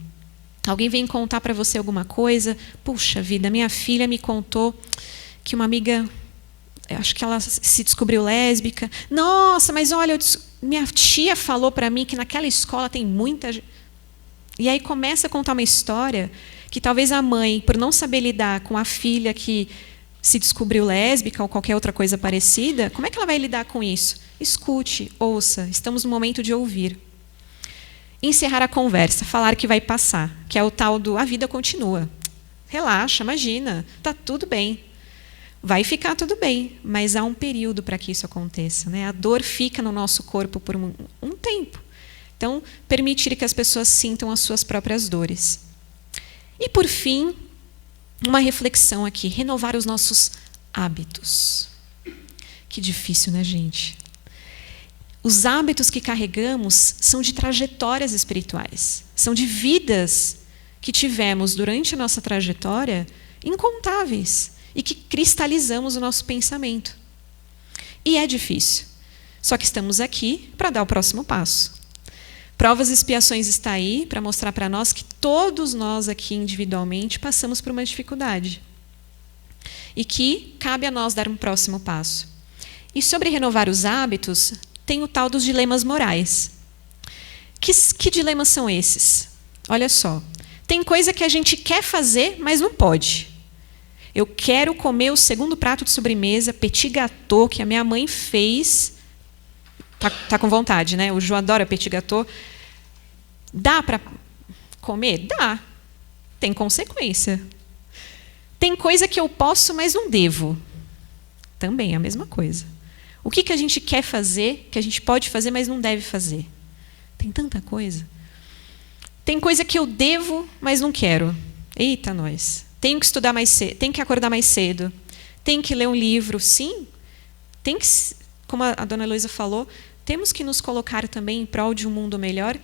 Alguém vem contar para você alguma coisa, puxa vida, minha filha me contou que uma amiga, acho que ela se descobriu lésbica. Nossa, mas olha, minha tia falou para mim que naquela escola tem muita gente. E aí começa a contar uma história que talvez a mãe, por não saber lidar com a filha que se descobriu lésbica ou qualquer outra coisa parecida, como é que ela vai lidar com isso? Escute, ouça, estamos no momento de ouvir. Encerrar a conversa, falar que vai passar, que é o tal do a vida continua. Relaxa, imagina, está tudo bem. Vai ficar tudo bem, mas há um período para que isso aconteça, né? A dor fica no nosso corpo por um tempo. Então, permitir que as pessoas sintam as suas próprias dores. E, por fim, uma reflexão aqui, renovar os nossos hábitos. Que difícil, né, gente? Os hábitos que carregamos são de trajetórias espirituais, são de vidas que tivemos durante a nossa trajetória incontáveis e que cristalizamos o nosso pensamento. E é difícil, só que estamos aqui para dar o próximo passo. Provas e Expiações está aí para mostrar para nós que todos nós aqui individualmente passamos por uma dificuldade e que cabe a nós dar um próximo passo. E sobre renovar os hábitos, tem o tal dos dilemas morais. Que dilemas são esses? Olha só, tem coisa que a gente quer fazer, mas não pode. Eu quero comer o segundo prato de sobremesa, petit gâteau, que a minha mãe fez. Tá com vontade, né? O João adora petit gâteau. Dá para comer? Dá. Tem consequência. Tem coisa que eu posso, mas não devo. Também é a mesma coisa. O que a gente quer fazer, que a gente pode fazer, mas não deve fazer? Tem tanta coisa. Tem coisa que eu devo, mas não quero. Eita, nós. Tenho que estudar mais cedo, tenho que acordar mais cedo, tenho que ler um livro. Sim, tem que, como a dona Heloísa falou, temos que nos colocar também em prol de um mundo melhor,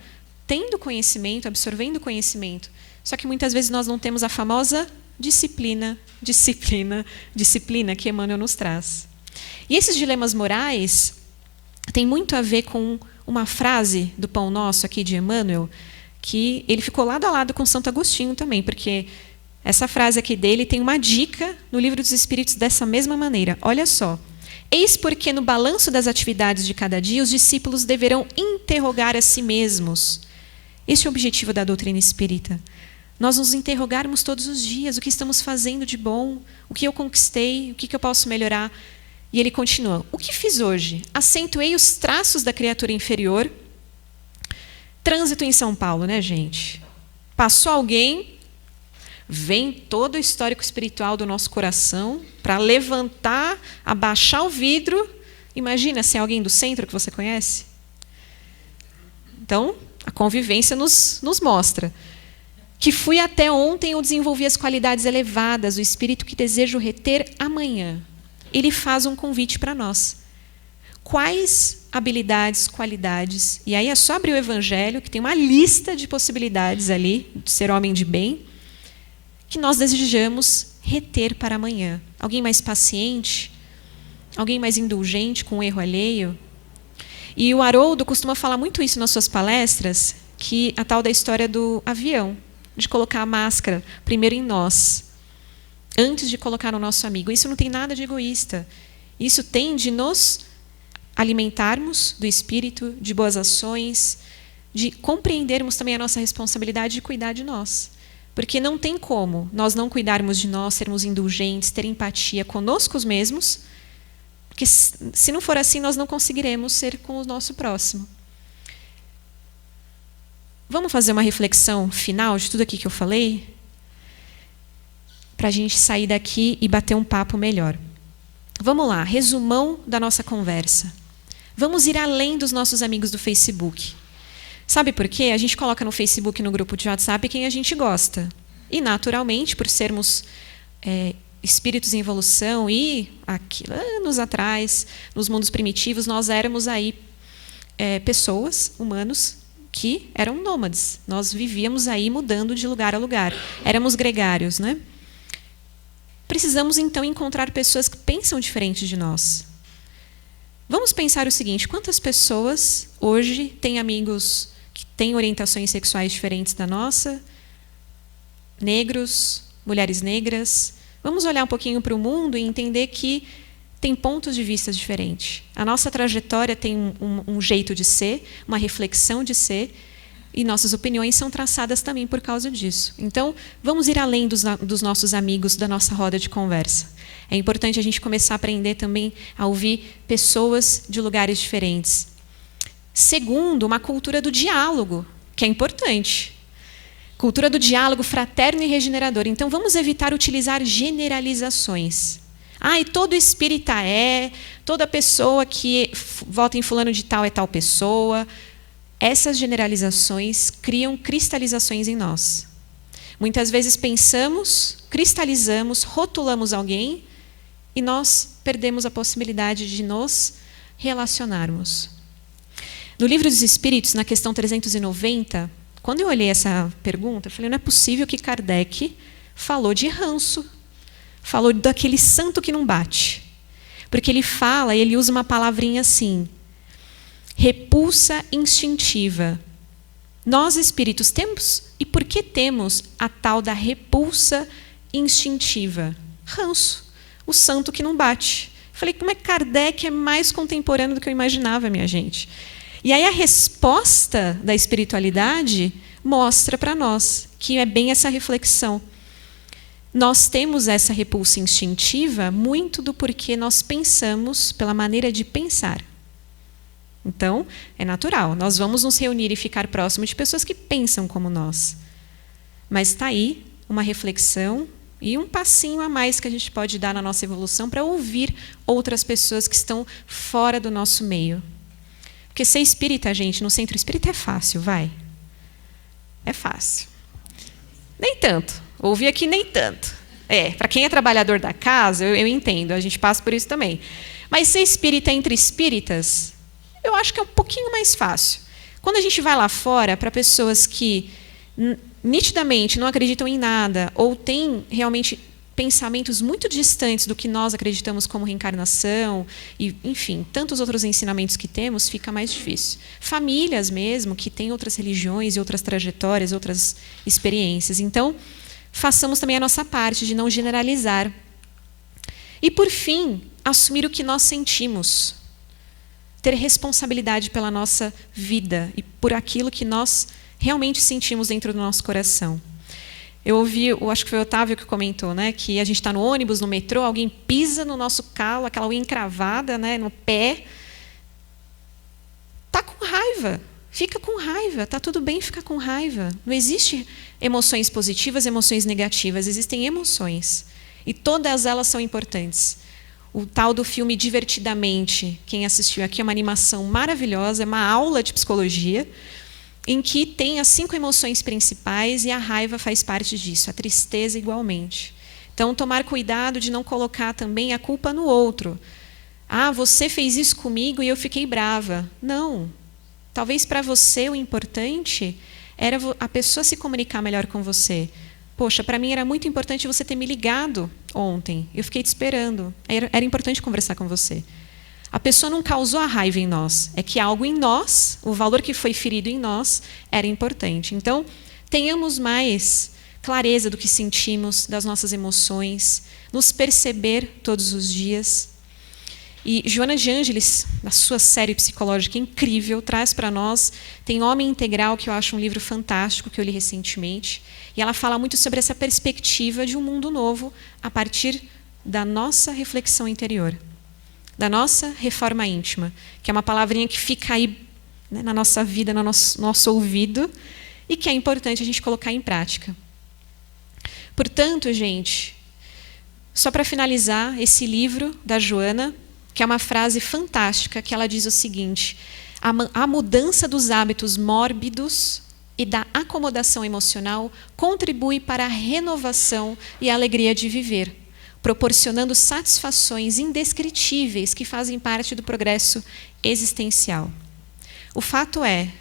tendo conhecimento, absorvendo conhecimento. Só que muitas vezes nós não temos a famosa disciplina que Emmanuel nos traz. E esses dilemas morais têm muito a ver com uma frase do Pão Nosso aqui de Emmanuel, que ele ficou lado a lado com Santo Agostinho também, porque essa frase aqui dele tem uma dica no Livro dos Espíritos dessa mesma maneira. Olha só. Eis porque no balanço das atividades de cada dia, os discípulos deverão interrogar a si mesmos. Este é o objetivo da doutrina espírita. Nós nos interrogarmos todos os dias, o que estamos fazendo de bom, o que eu conquistei, o que eu posso melhorar. E ele continua, o que fiz hoje? Acentuei os traços da criatura inferior. Trânsito em São Paulo, né, gente? Passou alguém, vem todo o histórico espiritual do nosso coração para levantar, abaixar o vidro. Imagina se é alguém do centro que você conhece. Então, a convivência nos mostra que fui até ontem eu desenvolvi as qualidades elevadas, o espírito que desejo reter amanhã. Ele faz um convite para nós. Quais habilidades, qualidades, e aí é só abrir o Evangelho, que tem uma lista de possibilidades ali, de ser homem de bem, que nós desejamos reter para amanhã. Alguém mais paciente? Alguém mais indulgente com o erro alheio? E o Haroldo costuma falar muito isso nas suas palestras, que a tal da história do avião, de colocar a máscara primeiro em nós, antes de colocar no nosso amigo. Isso não tem nada de egoísta. Isso tem de nos alimentarmos do espírito, de boas ações, de compreendermos também a nossa responsabilidade de cuidar de nós. Porque não tem como nós não cuidarmos de nós, sermos indulgentes, ter empatia conosco mesmos, porque se não for assim, nós não conseguiremos ser com o nosso próximo. Vamos fazer uma reflexão final de tudo aqui que eu falei? Para a gente sair daqui e bater um papo melhor. Vamos lá, resumão da nossa conversa. Vamos ir além dos nossos amigos do Facebook. Sabe por quê? A gente coloca no Facebook, no grupo de WhatsApp, quem a gente gosta. E, naturalmente, por sermos espíritos em evolução e, aqui, anos atrás, nos mundos primitivos, nós éramos aí pessoas, humanos, que eram nômades. Nós vivíamos aí mudando de lugar a lugar. Éramos gregários, né? Precisamos, então, encontrar pessoas que pensam diferente de nós. Vamos pensar o seguinte: quantas pessoas hoje têm amigos que têm orientações sexuais diferentes da nossa? Negros, mulheres negras. Vamos olhar um pouquinho para o mundo e entender que tem pontos de vista diferentes. A nossa trajetória tem um jeito de ser, uma reflexão de ser, e nossas opiniões são traçadas também por causa disso. Então, vamos ir além dos nossos amigos, da nossa roda de conversa. É importante a gente começar a aprender também a ouvir pessoas de lugares diferentes. Segundo, uma cultura do diálogo, que é importante. Cultura do diálogo fraterno e regenerador. Então, vamos evitar utilizar generalizações. E todo espírita toda pessoa que vota em fulano de tal é tal pessoa. Essas generalizações criam cristalizações em nós. Muitas vezes pensamos, cristalizamos, rotulamos alguém e nós perdemos a possibilidade de nos relacionarmos. No Livro dos Espíritos, na questão 390, quando eu olhei essa pergunta, eu falei, não é possível que Kardec falou de ranço, falou daquele santo que não bate. Porque ele usa uma palavrinha assim, repulsa instintiva. Nós, espíritos, temos, e por que temos a tal da repulsa instintiva? Ranço, o santo que não bate. Falei, como é que Kardec é mais contemporâneo do que eu imaginava, minha gente? E aí a resposta da espiritualidade mostra para nós que é bem essa reflexão. Nós temos essa repulsa instintiva muito do porquê nós pensamos pela maneira de pensar. Então, é natural, nós vamos nos reunir e ficar próximo de pessoas que pensam como nós. Mas está aí uma reflexão e um passinho a mais que a gente pode dar na nossa evolução para ouvir outras pessoas que estão fora do nosso meio. Porque ser espírita, gente, no centro espírita é fácil, vai. É fácil. Nem tanto. Ouvir aqui nem tanto. Para quem é trabalhador da casa, eu entendo, a gente passa por isso também. Mas ser espírita entre espíritas, eu acho que é um pouquinho mais fácil. Quando a gente vai lá fora, para pessoas que nitidamente não acreditam em nada, ou têm realmente pensamentos muito distantes do que nós acreditamos como reencarnação, e, enfim, tantos outros ensinamentos que temos, fica mais difícil. Famílias mesmo, que têm outras religiões e outras trajetórias, outras experiências. Então, façamos também a nossa parte de não generalizar. E, por fim, assumir o que nós sentimos. Ter responsabilidade pela nossa vida e por aquilo que nós realmente sentimos dentro do nosso coração. Eu ouvi, acho que foi o Otávio que comentou, né, que a gente está no ônibus, no metrô, alguém pisa no nosso calo, aquela unha encravada, né, no pé. Está com raiva, fica com raiva, está tudo bem ficar com raiva. Não existe emoções positivas, emoções negativas, existem emoções. E todas elas são importantes. O tal do filme Divertidamente, quem assistiu aqui, é uma animação maravilhosa, é uma aula de psicologia. em que tem as 5 emoções principais e a raiva faz parte disso, a tristeza igualmente. Então, tomar cuidado de não colocar também a culpa no outro. Ah, você fez isso comigo e eu fiquei brava. Não. Talvez para você o importante era a pessoa se comunicar melhor com você. Poxa, para mim era muito importante você ter me ligado ontem. Eu fiquei te esperando. Era importante conversar com você. A pessoa não causou a raiva em nós. É que algo em nós, o valor que foi ferido em nós, era importante. Então, tenhamos mais clareza do que sentimos, das nossas emoções, nos perceber todos os dias. E Joana de Ângeles, na sua série psicológica incrível, traz para nós, tem Homem Integral, que eu acho um livro fantástico, que eu li recentemente, e ela fala muito sobre essa perspectiva de um mundo novo a partir da nossa reflexão interior, da nossa reforma íntima, que é uma palavrinha que fica aí, né, na nossa vida, no nosso ouvido, e que é importante a gente colocar em prática. Portanto, gente, só para finalizar, esse livro da Joana, que é uma frase fantástica, que ela diz o seguinte: a mudança dos hábitos mórbidos e da acomodação emocional contribui para a renovação e a alegria de viver, proporcionando satisfações indescritíveis que fazem parte do progresso existencial. O fato é,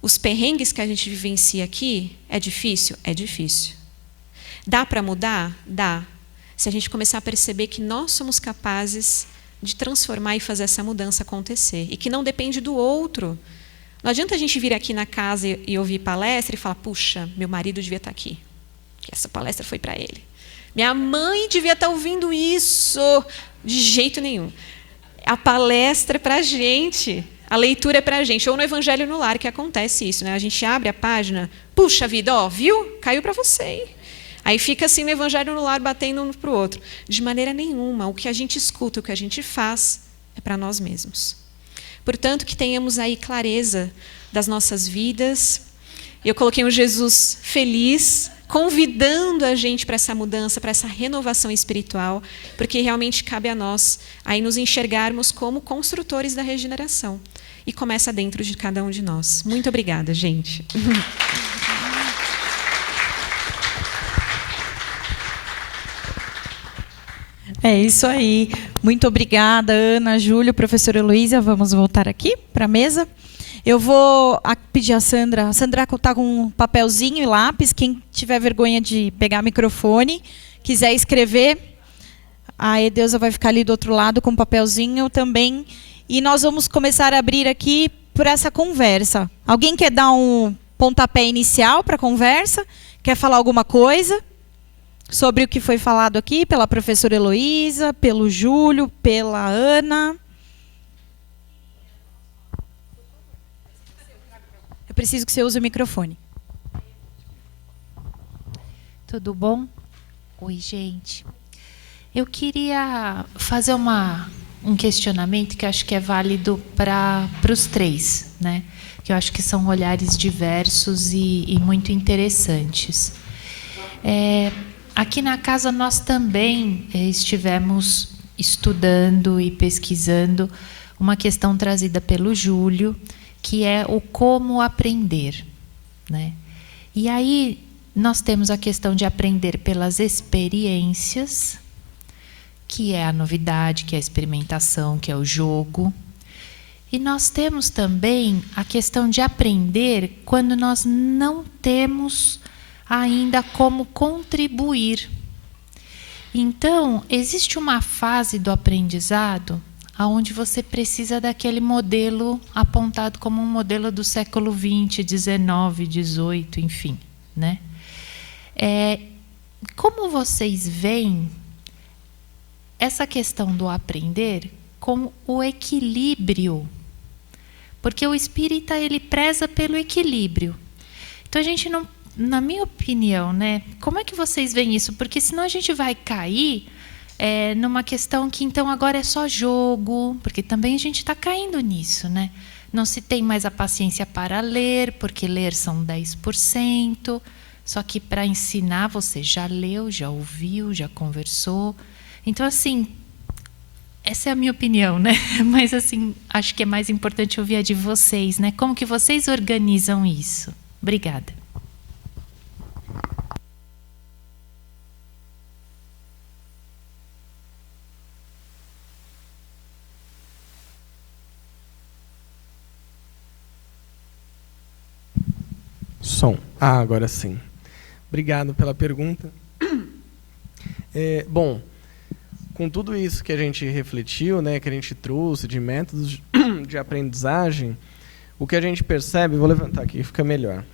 os perrengues que a gente vivencia aqui, é difícil? É difícil. Dá para mudar? Dá. Se a gente começar a perceber que nós somos capazes de transformar e fazer essa mudança acontecer, e que não depende do outro. Não adianta a gente vir aqui na casa e ouvir palestra e falar: puxa, meu marido devia estar aqui, que essa palestra foi para ele. Minha mãe devia estar ouvindo isso. De jeito nenhum. A palestra é para a gente, a leitura é para a gente. Ou no Evangelho no Lar, que acontece isso, né? A gente abre a página, puxa vida, ó, viu? Caiu para você, hein? Aí fica assim no Evangelho no Lar, batendo um para o outro. De maneira nenhuma, o que a gente escuta, o que a gente faz, é para nós mesmos. Portanto, que tenhamos aí clareza das nossas vidas. Eu coloquei um Jesus feliz, convidando a gente para essa mudança, para essa renovação espiritual, porque realmente cabe a nós aí nos enxergarmos como construtores da regeneração. E começa dentro de cada um de nós. Muito obrigada, gente. É isso aí. Muito obrigada, Ana, Júlio, professora Heloísa. Vamos voltar aqui para a mesa. Eu vou pedir a Sandra. A Sandra está com um papelzinho e lápis. Quem tiver vergonha de pegar microfone, quiser escrever, a Edeusa vai ficar ali do outro lado com um papelzinho também. E nós vamos começar a abrir aqui por essa conversa. Alguém quer dar um pontapé inicial para a conversa? Quer falar alguma coisa sobre o que foi falado aqui pela professora Heloísa, pelo Júlio, pela Ana? Eu preciso que você use o microfone. Tudo bom? Oi, gente. Eu queria fazer um questionamento que acho que é válido para os três, né? Que eu acho que são olhares diversos e muito interessantes. Aqui na casa nós também estivemos estudando e pesquisando uma questão trazida pelo Júlio, que é o como aprender, né? E aí nós temos a questão de aprender pelas experiências, que é a novidade, que é a experimentação, que é o jogo. E nós temos também a questão de aprender quando nós não temos ainda como contribuir. Então, existe uma fase do aprendizado onde você precisa daquele modelo apontado como um modelo do século XX, XIX, XVIII, enfim, né? Como vocês veem essa questão do aprender com o equilíbrio? Porque o espírita, ele preza pelo equilíbrio. Então, a gente não, na minha opinião, né? Como é que vocês veem isso? Porque senão a gente vai cair numa questão que então agora é só jogo, porque também a gente está caindo nisso, né? Não se tem mais a paciência para ler, porque ler são 10%, só que para ensinar você já leu, já ouviu, já conversou. Então, assim, Essa é a minha opinião, né? Mas assim, acho que é mais importante ouvir a de vocês, né? Como que vocês organizam isso? Obrigada. Som. Agora sim. Obrigado pela pergunta. Bom, com tudo isso que a gente refletiu, né, que a gente trouxe de métodos de aprendizagem, o que a gente percebe, vou levantar aqui, fica melhor,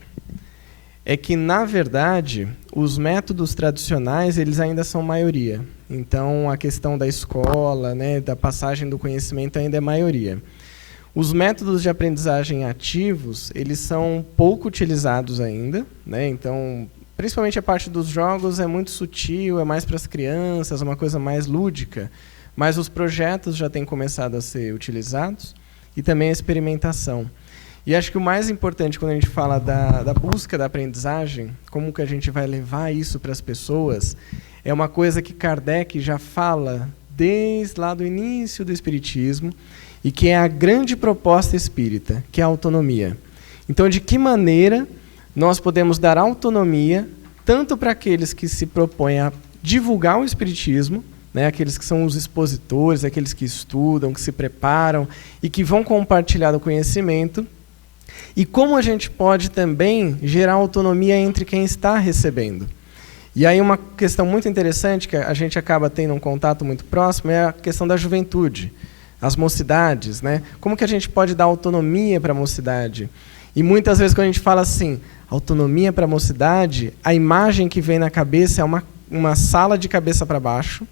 é que, na verdade, os métodos tradicionais eles ainda são maioria. Então, a questão da escola, né, da passagem do conhecimento ainda é maioria. Os métodos de aprendizagem ativos, eles são pouco utilizados ainda, né? Então, principalmente a parte dos jogos é muito sutil, é mais para as crianças, uma coisa mais lúdica, mas os projetos já têm começado a ser utilizados e também a experimentação. E acho que o mais importante quando a gente fala da busca da aprendizagem, como que a gente vai levar isso para as pessoas, é uma coisa que Kardec já fala desde lá do início do Espiritismo, e que é a grande proposta espírita, que é a autonomia. Então, de que maneira nós podemos dar autonomia tanto para aqueles que se propõem a divulgar o Espiritismo, né, aqueles que são os expositores, aqueles que estudam, que se preparam e que vão compartilhar o conhecimento, e como a gente pode também gerar autonomia entre quem está recebendo. E aí uma questão muito interessante, que a gente acaba tendo um contato muito próximo, é a questão da juventude. As mocidades, né? Como que a gente pode dar autonomia para a mocidade? E muitas vezes quando a gente fala assim, autonomia para a mocidade, a imagem que vem na cabeça é uma sala de cabeça para baixo,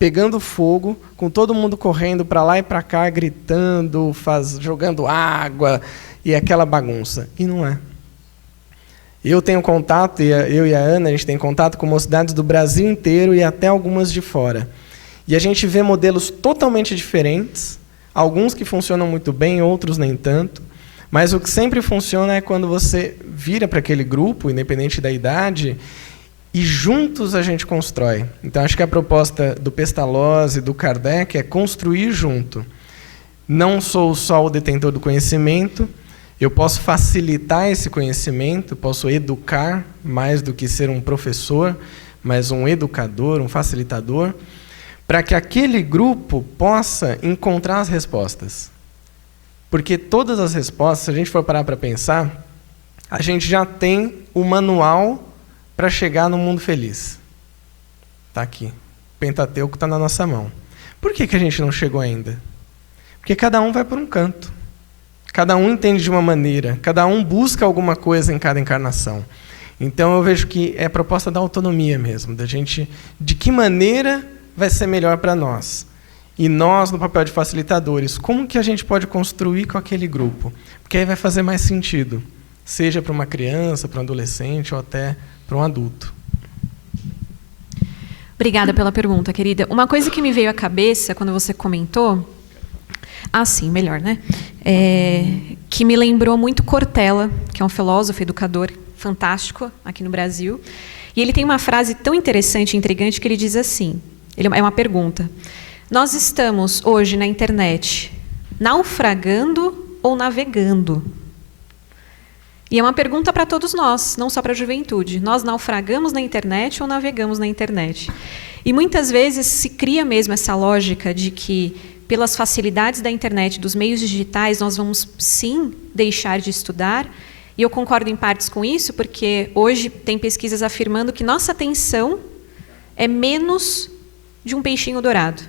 pegando fogo, com todo mundo correndo para lá e para cá, gritando, jogando água e aquela bagunça. E não é. Eu tenho contato, eu e a Ana, a gente tem contato com mocidades do Brasil inteiro e até algumas de fora. E a gente vê modelos totalmente diferentes, alguns que funcionam muito bem, outros nem tanto, mas o que sempre funciona é quando você vira para aquele grupo, independente da idade, e juntos a gente constrói. Então, acho que a proposta do Pestalozzi e do Kardec é construir junto. Não sou só o detentor do conhecimento, eu posso facilitar esse conhecimento, posso educar mais do que ser um professor, mas um educador, um facilitador, para que aquele grupo possa encontrar as respostas. Porque todas as respostas, se a gente for parar para pensar, a gente já tem o manual para chegar no mundo feliz. Está aqui. O Pentateuco está na nossa mão. Por que a gente não chegou ainda? Porque cada um vai por um canto. Cada um entende de uma maneira. Cada um busca alguma coisa em cada encarnação. Então, eu vejo que é a proposta da autonomia mesmo, da gente, de que maneira vai ser melhor para nós. E nós, no papel de facilitadores, como que a gente pode construir com aquele grupo? Porque aí vai fazer mais sentido, seja para uma criança, para um adolescente ou até para um adulto. Obrigada pela pergunta, querida. Uma coisa que me veio à cabeça quando você comentou, sim, melhor, né? Que me lembrou muito Cortella, que é um filósofo, educador fantástico aqui no Brasil. E ele tem uma frase tão interessante e intrigante que ele diz assim, é uma pergunta. Nós estamos hoje na internet naufragando ou navegando? E é uma pergunta para todos nós, não só para a juventude. Nós naufragamos na internet ou navegamos na internet? E muitas vezes se cria mesmo essa lógica de que, pelas facilidades da internet, dos meios digitais, nós vamos sim deixar de estudar. E eu concordo em partes com isso, porque hoje tem pesquisas afirmando que nossa atenção é menos de um peixinho dourado.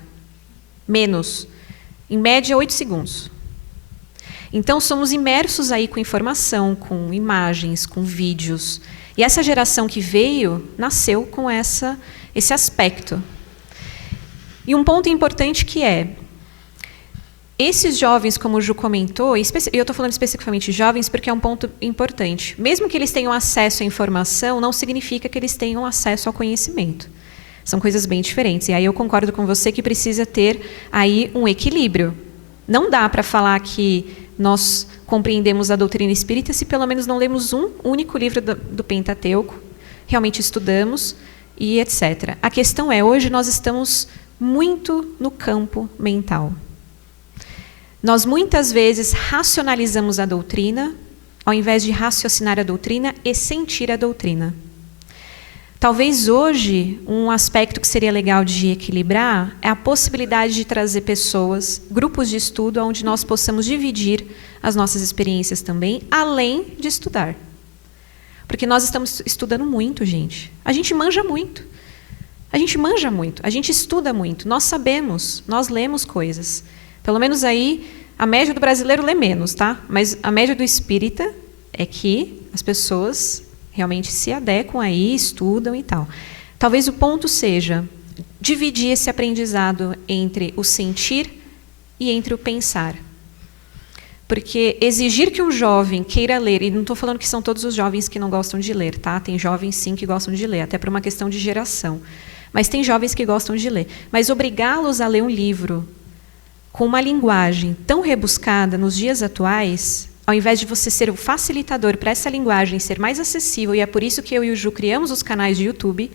Menos. Em média, 8 segundos. Então, somos imersos aí com informação, com imagens, com vídeos. E essa geração que veio, nasceu com esse aspecto. E um ponto importante que é, esses jovens, como o Ju comentou, e eu estou falando especificamente de jovens porque é um ponto importante. Mesmo que eles tenham acesso à informação, não significa que eles tenham acesso ao conhecimento. São coisas bem diferentes. E aí eu concordo com você que precisa ter aí um equilíbrio. Não dá para falar que nós compreendemos a doutrina espírita se pelo menos não lemos um único livro do Pentateuco, realmente estudamos e etc. A questão é, hoje nós estamos muito no campo mental. Nós muitas vezes racionalizamos a doutrina, ao invés de raciocinar a doutrina e sentir a doutrina. Talvez hoje, um aspecto que seria legal de equilibrar é a possibilidade de trazer pessoas, grupos de estudo, onde nós possamos dividir as nossas experiências também, além de estudar. Porque nós estamos estudando muito, gente. A gente manja muito. A gente manja muito, a gente estuda muito, nós sabemos, nós lemos coisas. Pelo menos aí, a média do brasileiro lê menos, tá? Mas a média do espírita é que as pessoas realmente se adequam aí, estudam e tal. Talvez o ponto seja dividir esse aprendizado entre o sentir e entre o pensar. Porque exigir que um jovem queira ler, e não estou falando que são todos os jovens que não gostam de ler, tá? Tem jovens sim que gostam de ler, até por uma questão de geração. Mas tem jovens que gostam de ler. Mas obrigá-los a ler um livro com uma linguagem tão rebuscada nos dias atuais, ao invés de você ser o facilitador para essa linguagem ser mais acessível, e é por isso que eu e o Ju criamos os canais de YouTube,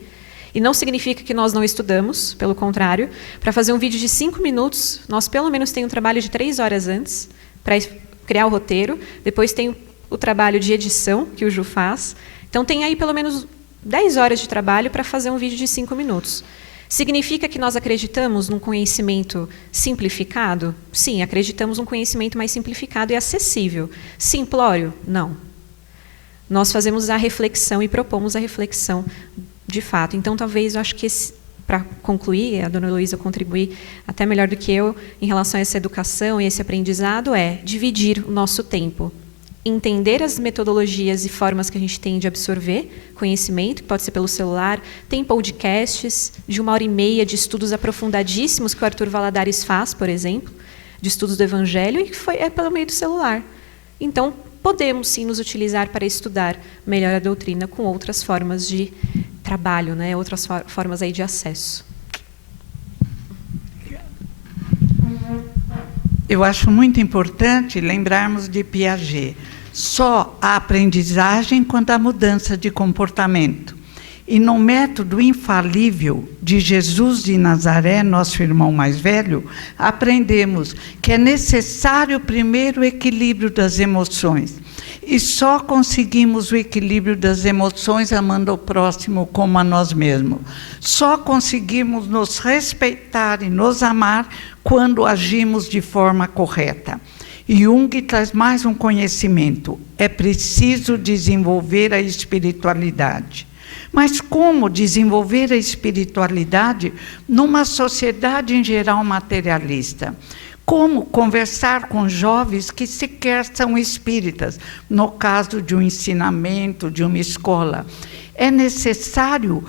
e não significa que nós não estudamos, pelo contrário, para fazer um vídeo de 5 minutos, nós pelo menos temos um trabalho de 3 horas antes, para criar o roteiro, depois tem o trabalho de edição, que o Ju faz, então tem aí pelo menos 10 horas de trabalho para fazer um vídeo de 5 minutos. Significa que nós acreditamos num conhecimento simplificado? Sim, acreditamos num conhecimento mais simplificado e acessível. Simplório? Não. Nós fazemos a reflexão e propomos a reflexão de fato. Então, talvez, eu acho que, para concluir, a dona Heloísa contribuir até melhor do que eu em relação a essa educação e esse aprendizado, é dividir o nosso tempo. Entender as metodologias e formas que a gente tem de absorver conhecimento, que pode ser pelo celular. Tem podcasts de 1h30 de estudos aprofundadíssimos que o Arthur Valadares faz, por exemplo, de estudos do Evangelho, e que é pelo meio do celular. Então, podemos sim nos utilizar para estudar melhor a doutrina com outras formas de trabalho, né? Outras formas aí de acesso. Eu acho muito importante lembrarmos de Piaget. Só a aprendizagem quando há mudança de comportamento. E no método infalível de Jesus de Nazaré, nosso irmão mais velho, aprendemos que é necessário primeiro o equilíbrio das emoções. E só conseguimos o equilíbrio das emoções amando o próximo como a nós mesmos. Só conseguimos nos respeitar e nos amar quando agimos de forma correta. Jung traz mais um conhecimento. É preciso desenvolver a espiritualidade. Mas como desenvolver a espiritualidade numa sociedade em geral materialista? Como conversar com jovens que sequer são espíritas, no caso de um ensinamento, de uma escola? É necessário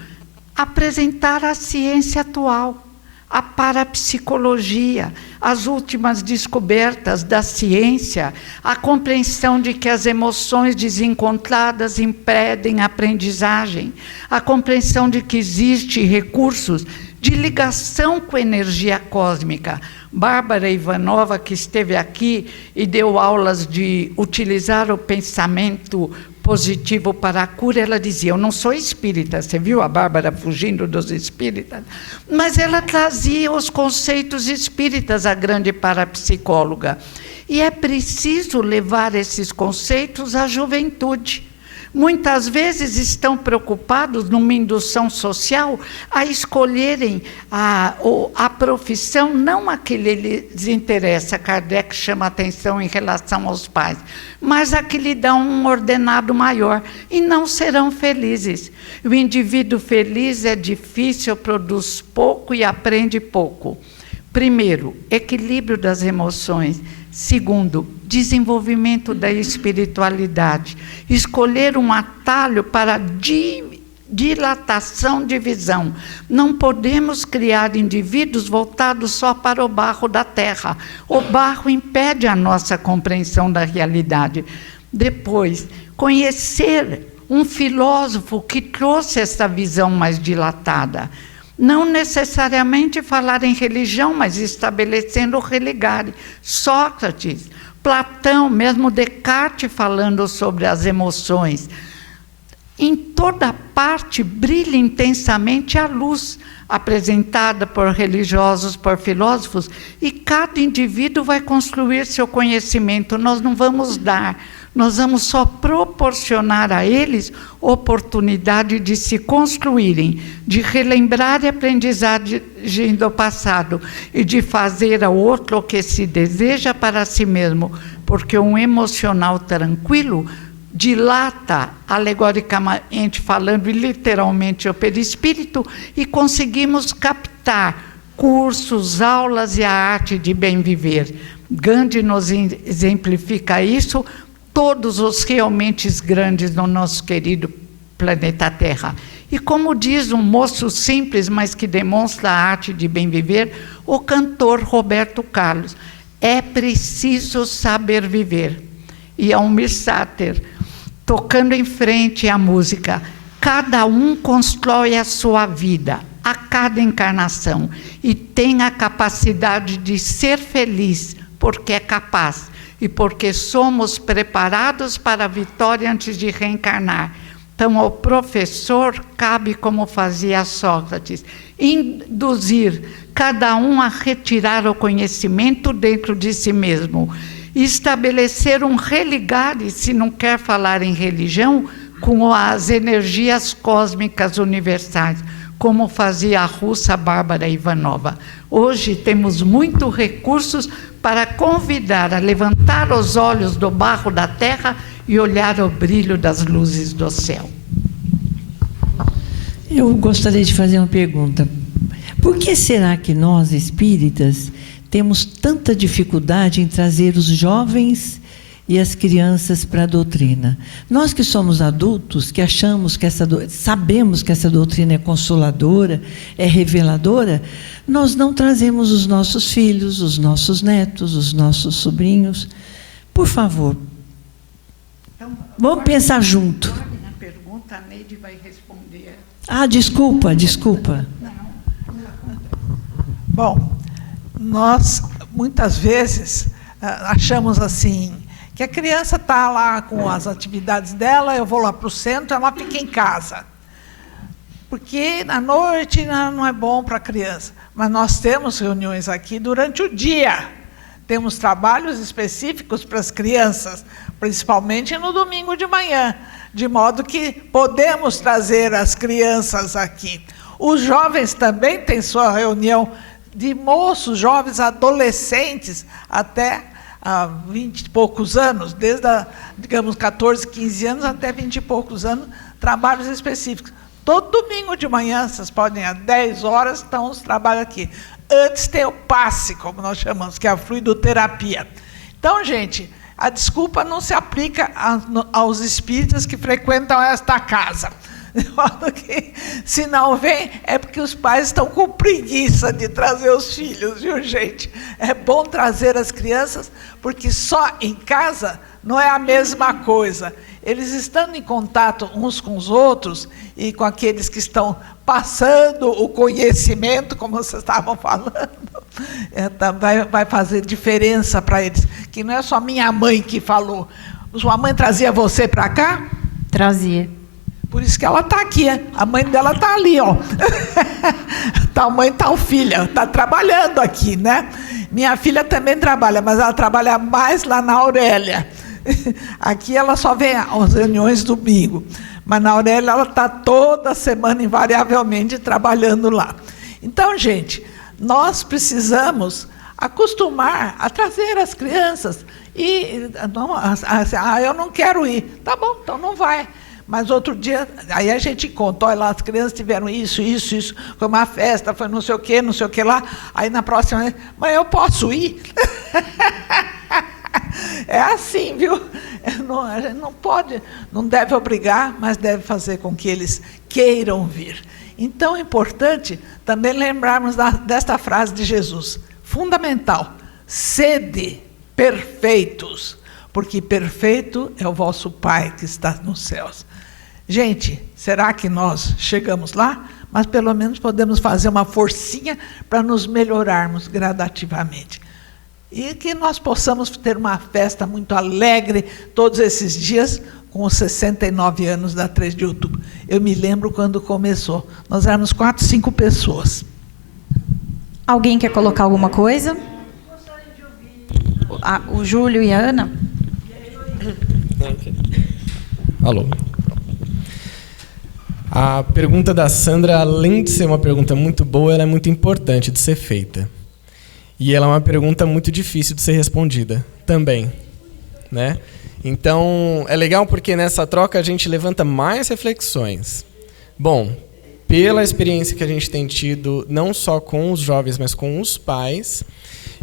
apresentar a ciência atual, a parapsicologia, as últimas descobertas da ciência, a compreensão de que as emoções desencontradas impedem a aprendizagem, a compreensão de que existem recursos de ligação com a energia cósmica. Bárbara Ivanova, que esteve aqui e deu aulas de utilizar o pensamento positivo para a cura, ela dizia, eu não sou espírita, você viu a Bárbara fugindo dos espíritas? Mas ela trazia os conceitos espíritas, a grande parapsicóloga. E é preciso levar esses conceitos à juventude. Muitas vezes estão preocupados, numa indução social, a escolherem a profissão, não a que lhes interessa. Kardec chama a atenção em relação aos pais, mas a que lhe dá um ordenado maior, e não serão felizes. O indivíduo feliz é difícil, produz pouco e aprende pouco. Primeiro, equilíbrio das emoções. Segundo, desenvolvimento da espiritualidade. Escolher um atalho para dilatação de visão. Não podemos criar indivíduos voltados só para o barro da terra. O barro impede a nossa compreensão da realidade. Depois, conhecer um filósofo que trouxe essa visão mais dilatada. Não necessariamente falar em religião, mas estabelecendo o religare. Sócrates, Platão, mesmo Descartes falando sobre as emoções. Em toda parte brilha intensamente a luz apresentada por religiosos, por filósofos, e cada indivíduo vai construir seu conhecimento. Nós não vamos dar, nós vamos só proporcionar a eles oportunidade de se construírem, de relembrar a aprendizagem do passado e de fazer ao outro o que se deseja para si mesmo, porque um emocional tranquilo dilata, alegoricamente falando, e literalmente o perispírito, e conseguimos captar cursos, aulas e a arte de bem viver. Gandhi nos exemplifica isso, todos os realmente grandes no nosso querido planeta Terra. E como diz um moço simples, mas que demonstra a arte de bem viver, o cantor Roberto Carlos, é preciso saber viver. E Almir Sater, tocando em frente à música, cada um constrói a sua vida, a cada encarnação, e tem a capacidade de ser feliz, porque é capaz, e porque somos preparados para a vitória antes de reencarnar. Então, ao professor cabe, como fazia Sócrates, induzir cada um a retirar o conhecimento dentro de si mesmo, e estabelecer um religar, e se não quer falar em religião, com as energias cósmicas universais, como fazia a russa Bárbara Ivanova. Hoje temos muitos recursos para convidar a levantar os olhos do barro da terra e olhar o brilho das luzes do céu. Eu gostaria de fazer uma pergunta. Por que será que nós, espíritas, temos tanta dificuldade em trazer os jovens e as crianças para a doutrina? Nós que somos adultos, que achamos que sabemos que essa doutrina é consoladora, é reveladora, nós não trazemos os nossos filhos, os nossos netos, os nossos sobrinhos. Por favor, vamos pensar junto. A pergunta, a Neide vai responder. Desculpa. Bom, nós, muitas vezes, achamos assim, que a criança está lá com as atividades dela, eu vou lá para o centro, ela fica em casa. Porque à noite não é bom para a criança. Mas nós temos reuniões aqui durante o dia. Temos trabalhos específicos para as crianças, principalmente no domingo de manhã, de modo que podemos trazer as crianças aqui. Os jovens também têm sua reunião de moços, jovens, adolescentes, até 20 e poucos anos, desde, digamos, 14, 15 anos até 20 e poucos anos, trabalhos específicos. Todo domingo de manhã, vocês podem, às 10 horas, estão os trabalhos aqui. Antes tem o passe, como nós chamamos, que é a fluidoterapia. Então, gente, a desculpa não se aplica aos espíritas que frequentam esta casa. De modo que, se não vem, é porque os pais estão com preguiça de trazer os filhos, viu, gente? É bom trazer as crianças, porque só em casa não é a mesma coisa. Eles estando em contato uns com os outros e com aqueles que estão passando o conhecimento, como vocês estavam falando, vai fazer diferença para eles. Que não é só minha mãe que falou. Sua mãe trazia você para cá? Trazia. Por isso que ela está aqui, a mãe dela está ali, ó. Tal mãe, tal filha, está trabalhando aqui, né? Minha filha também trabalha, mas ela trabalha mais lá na Aurélia. Aqui ela só vem às reuniões domingo, mas na Aurélia ela está toda semana, invariavelmente, trabalhando lá. Então, gente, nós precisamos acostumar a trazer as crianças. E, eu não quero ir. Tá bom, então não vai. Mas outro dia, aí a gente conta, olha lá, as crianças tiveram isso, foi uma festa, foi não sei o que lá, aí na próxima vez, mas eu posso ir? É assim, viu? A gente não pode, não deve obrigar, mas deve fazer com que eles queiram vir. Então é importante também lembrarmos desta frase de Jesus, fundamental, sede perfeitos, porque perfeito é o vosso Pai que está nos céus. Gente, será que nós chegamos lá? Mas pelo menos podemos fazer uma forcinha para nos melhorarmos gradativamente. E que nós possamos ter uma festa muito alegre todos esses dias, com os 69 anos da 3 de outubro. Eu me lembro quando começou. Nós éramos 4, 5 pessoas. Alguém quer colocar alguma coisa? O Júlio e a Ana? Alô. A pergunta da Sandra, além de ser uma pergunta muito boa, ela é muito importante de ser feita. E ela é uma pergunta muito difícil de ser respondida também, né? Então, é legal porque nessa troca a gente levanta mais reflexões. Bom, pela experiência que a gente tem tido, não só com os jovens, mas com os pais,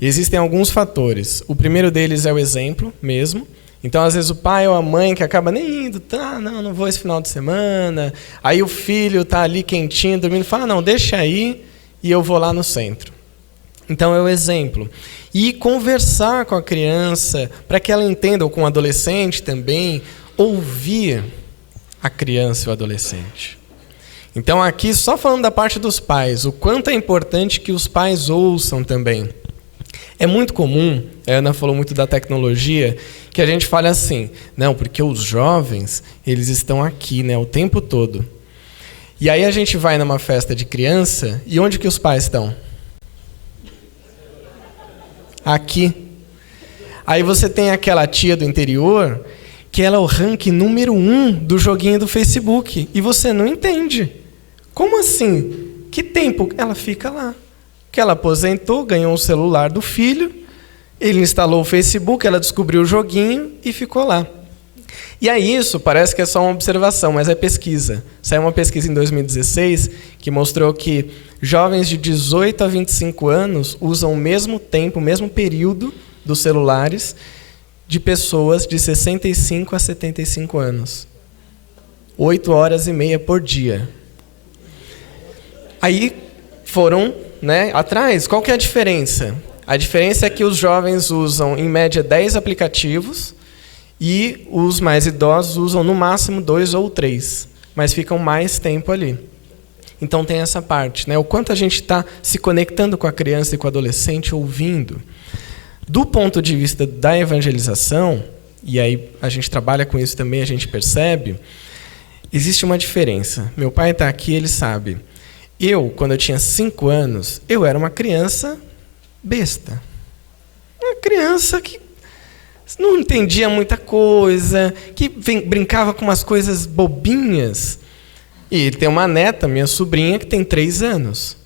existem alguns fatores. O primeiro deles é o exemplo mesmo. Então, às vezes, o pai ou a mãe que acaba nem indo, não vou esse final de semana. Aí o filho está ali quentinho, dormindo, fala, não, deixa aí e eu vou lá no centro. Então, é o exemplo. E conversar com a criança, para que ela entenda, ou com o adolescente também, ouvir a criança e o adolescente. Então, aqui, só falando da parte dos pais, o quanto é importante que os pais ouçam também. É muito comum, a Ana falou muito da tecnologia, que a gente fale assim, não, porque os jovens, eles estão aqui, né, o tempo todo. E aí a gente vai numa festa de criança, e onde que os pais estão? Aqui. Aí você tem aquela tia do interior, que ela é o ranking número 1 do joguinho do Facebook, e você não entende. Como assim? Que tempo? Ela fica lá. Que ela aposentou, ganhou um celular do filho, ele instalou o Facebook, ela descobriu o joguinho e ficou lá. E aí isso parece que é só uma observação, mas é pesquisa. Saiu uma pesquisa em 2016 que mostrou que jovens de 18 a 25 anos usam o mesmo tempo, o mesmo período dos celulares de pessoas de 65 a 75 anos. 8 horas e meia por dia. Aí foram, né, atrás, qual que é a diferença? A diferença é que os jovens usam, em média, 10 aplicativos e os mais idosos usam, no máximo, 2 ou 3, mas ficam mais tempo ali. Então, tem essa parte, né? O quanto a gente está se conectando com a criança e com o adolescente, ouvindo. Do ponto de vista da evangelização, e aí a gente trabalha com isso também, a gente percebe, existe uma diferença. Meu pai está aqui, ele sabe. Eu, quando eu tinha 5 anos, eu era uma criança besta. Uma criança que não entendia muita coisa, que brincava com umas coisas bobinhas. E ele tem uma neta, minha sobrinha, que tem 3 anos.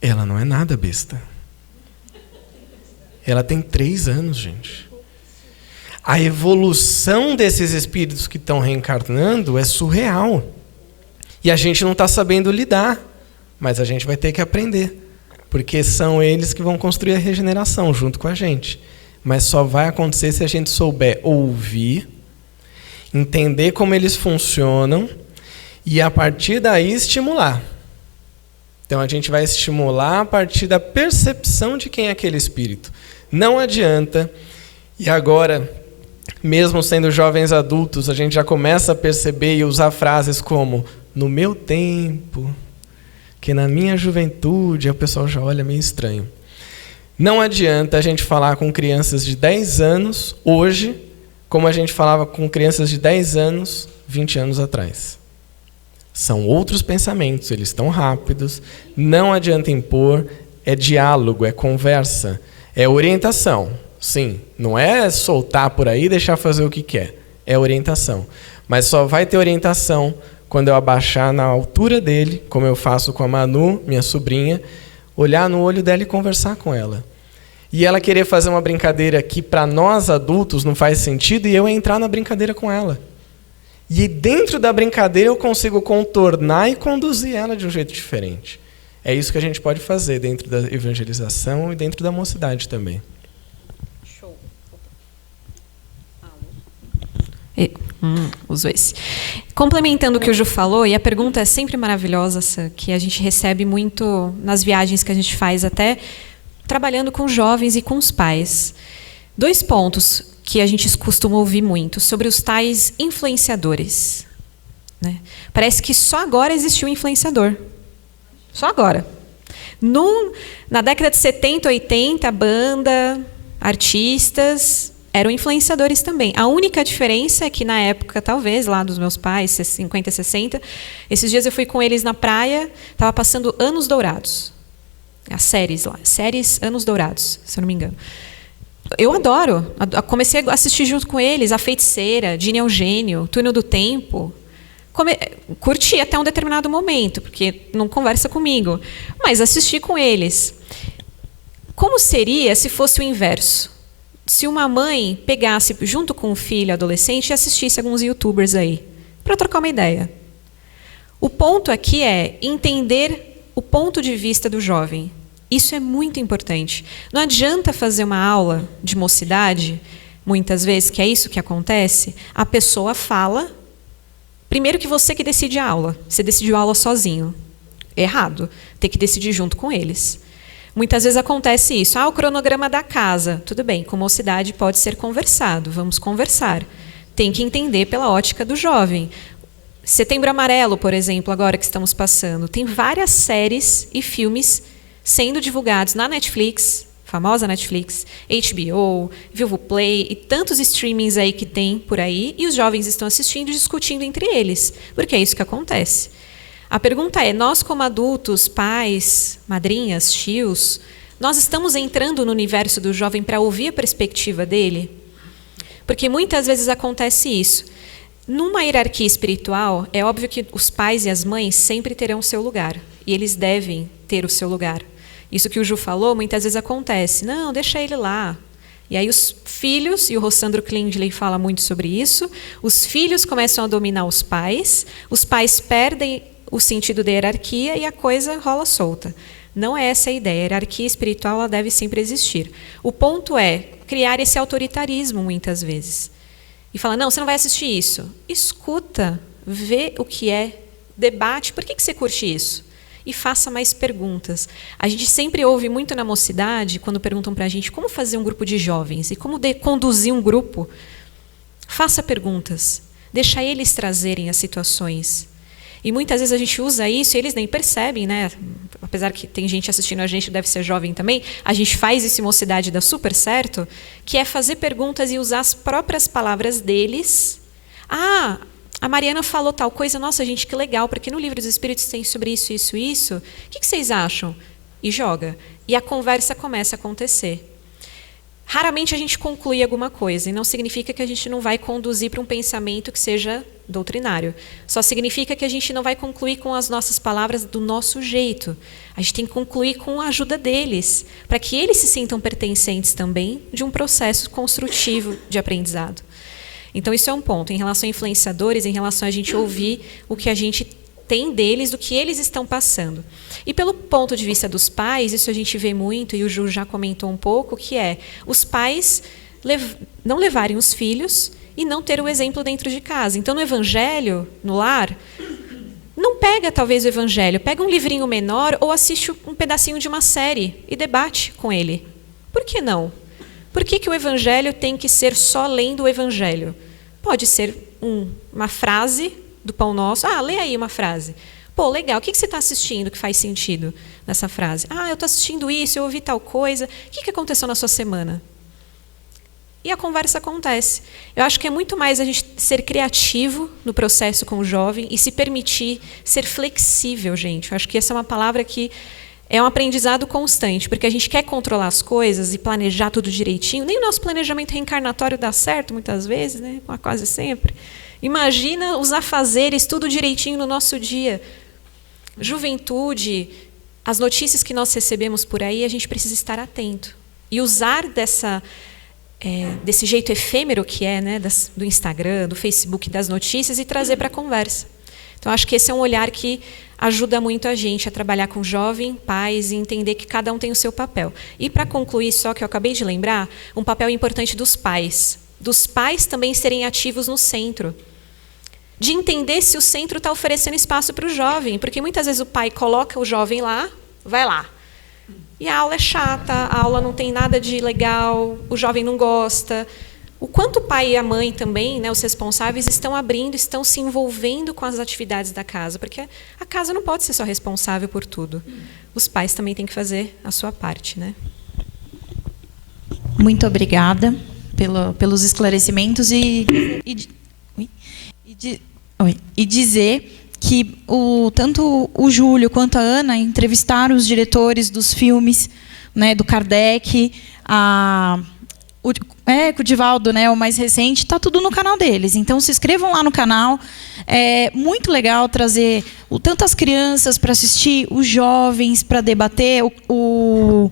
Ela não é nada besta. Ela tem 3 anos, gente. A evolução desses espíritos que estão reencarnando é surreal. E a gente não está sabendo lidar. Mas a gente vai ter que aprender. Porque são eles que vão construir a regeneração junto com a gente. Mas só vai acontecer se a gente souber ouvir, entender como eles funcionam e, a partir daí, estimular. Então, a gente vai estimular a partir da percepção de quem é aquele espírito. Não adianta, e agora, mesmo sendo jovens adultos, a gente já começa a perceber e usar frases como, no meu tempo, que na minha juventude, o pessoal já olha meio estranho. Não adianta a gente falar com crianças de 10 anos, hoje, como a gente falava com crianças de 10 anos, 20 anos atrás. São outros pensamentos, eles estão rápidos, não adianta impor, é diálogo, é conversa, é orientação. Sim, não é soltar por aí e deixar fazer o que quer, é orientação. Mas só vai ter orientação quando eu abaixar na altura dele, como eu faço com a Manu, minha sobrinha, olhar no olho dela e conversar com ela. E ela querer fazer uma brincadeira que para nós adultos não faz sentido e eu entrar na brincadeira com ela. E dentro da brincadeira eu consigo contornar e conduzir ela de um jeito diferente. É isso que a gente pode fazer dentro da evangelização e dentro da mocidade também. Show. Uso esse. Complementando o que o Ju falou, e a pergunta é sempre maravilhosa, que a gente recebe muito nas viagens que a gente faz, até trabalhando com jovens e com os pais. 2 pontos que a gente costuma ouvir muito, sobre os tais influenciadores. Né? Parece que só agora existiu um influenciador. Só agora. Na década de 70, 80, a banda, artistas, eram influenciadores também. A única diferença é que na época, talvez, lá dos meus pais, 50, 60, esses dias eu fui com eles na praia, estava passando Anos Dourados. As séries lá, séries Anos Dourados, se eu não me engano. Eu adoro. Comecei a assistir junto com eles A Feiticeira, Dini Eugênio, Túnel do Tempo. Curti até um determinado momento, porque não conversa comigo, mas assisti com eles. Como seria se fosse o inverso? Se uma mãe pegasse junto com o filho adolescente e assistisse alguns youtubers aí, para trocar uma ideia. O ponto aqui é entender o ponto de vista do jovem. Isso é muito importante. Não adianta fazer uma aula de mocidade, muitas vezes, que é isso que acontece, a pessoa fala, primeiro que você que decide a aula, você decidiu a aula sozinho. Errado, tem que decidir junto com eles. Muitas vezes acontece isso. O cronograma da casa. Tudo bem, com mocidade pode ser conversado, vamos conversar. Tem que entender pela ótica do jovem. Setembro Amarelo, por exemplo, agora que estamos passando, tem várias séries e filmes sendo divulgados na Netflix, famosa Netflix, HBO, Vivo Play e tantos streamings aí que tem por aí, e os jovens estão assistindo e discutindo entre eles, porque é isso que acontece. A pergunta é, nós como adultos, pais, madrinhas, tios, nós estamos entrando no universo do jovem para ouvir a perspectiva dele? Porque muitas vezes acontece isso. Numa hierarquia espiritual, é óbvio que os pais e as mães sempre terão o seu lugar, e eles devem ter o seu lugar. Isso que o Ju falou, muitas vezes acontece. Não, deixa ele lá. E aí os filhos, e o Rossandro Klindley fala muito sobre isso, os filhos começam a dominar os pais perdem o sentido da hierarquia e a coisa rola solta. Não é essa a ideia. A hierarquia espiritual ela deve sempre existir. O ponto é criar esse autoritarismo, muitas vezes. E fala, não, você não vai assistir isso. Escuta, vê o que é, debate, por que você curte isso? E faça mais perguntas. A gente sempre ouve muito na mocidade, quando perguntam para a gente como fazer um grupo de jovens e como conduzir um grupo. Faça perguntas, deixa eles trazerem as situações. E muitas vezes a gente usa isso e eles nem percebem, né? Apesar que tem gente assistindo a gente, deve ser jovem também, a gente faz isso em mocidade, dá super certo, que é fazer perguntas e usar as próprias palavras deles. A Mariana falou tal coisa, nossa, gente, que legal, porque no Livro dos Espíritos tem sobre isso, isso, isso. O que vocês acham? E joga. E a conversa começa a acontecer. Raramente a gente conclui alguma coisa, e não significa que a gente não vai conduzir para um pensamento que seja doutrinário. Só significa que a gente não vai concluir com as nossas palavras do nosso jeito. A gente tem que concluir com a ajuda deles, para que eles se sintam pertencentes também de um processo construtivo de aprendizado. Então, isso é um ponto. Em relação a influenciadores, em relação a gente ouvir o que a gente tem deles, do que eles estão passando. E pelo ponto de vista dos pais, isso a gente vê muito, e o Ju já comentou um pouco, que é os pais não levarem os filhos e não ter o exemplo dentro de casa. Então, no evangelho, no lar, não pega talvez o evangelho, pega um livrinho menor ou assiste um pedacinho de uma série e debate com ele. Por que não? Por que o evangelho tem que ser só lendo o evangelho? Pode ser uma frase do Pão Nosso. Lê aí uma frase. Pô, legal, o que você está assistindo que faz sentido nessa frase? Eu estou assistindo isso, eu ouvi tal coisa. O que aconteceu na sua semana? E a conversa acontece. Eu acho que é muito mais a gente ser criativo no processo com o jovem e se permitir ser flexível, gente. Eu acho que essa é uma palavra que é um aprendizado constante, porque a gente quer controlar as coisas e planejar tudo direitinho. Nem o nosso planejamento reencarnatório dá certo muitas vezes, né? Quase sempre. Imagina os afazeres, tudo direitinho no nosso dia. Juventude, as notícias que nós recebemos por aí, a gente precisa estar atento. E usar desse jeito efêmero que é, né, do Instagram, do Facebook, das notícias, e trazer para a conversa. Então, acho que esse é um olhar que ajuda muito a gente a trabalhar com jovem, pais, e entender que cada um tem o seu papel. E, para concluir, só que eu acabei de lembrar, um papel importante dos pais. Dos pais também serem ativos no centro. De entender se o centro está oferecendo espaço para o jovem, porque muitas vezes o pai coloca o jovem lá, vai lá. E a aula é chata, a aula não tem nada de legal, o jovem não gosta. O quanto o pai e a mãe também, né, os responsáveis, estão abrindo, estão se envolvendo com as atividades da casa, porque a casa não pode ser só responsável por tudo. Os pais também têm que fazer a sua parte, né? Muito obrigada pelos esclarecimentos e dizer que tanto o Júlio quanto a Ana entrevistaram os diretores dos filmes, né, do Kardec, o Divaldo, né, o mais recente, está tudo no canal deles. Então, se inscrevam lá no canal. É muito legal trazer tantas crianças para assistir, os jovens para debater. O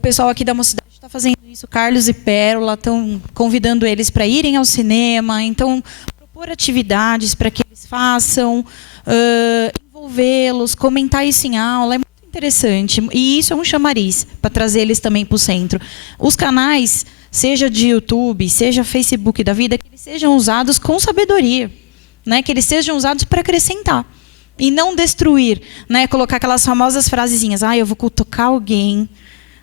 pessoal aqui da Mocidade está fazendo isso, Carlos e Pérola, estão convidando eles para irem ao cinema. Então, propor atividades para que eles façam, envolvê-los, comentar isso em aula. É muito interessante. E isso é um chamariz para trazer eles também para o centro. Os canais, seja de YouTube, seja Facebook da vida, que eles sejam usados com sabedoria, né? Que eles sejam usados para acrescentar e não destruir, né? Colocar aquelas famosas frasezinhas: eu vou cutucar alguém,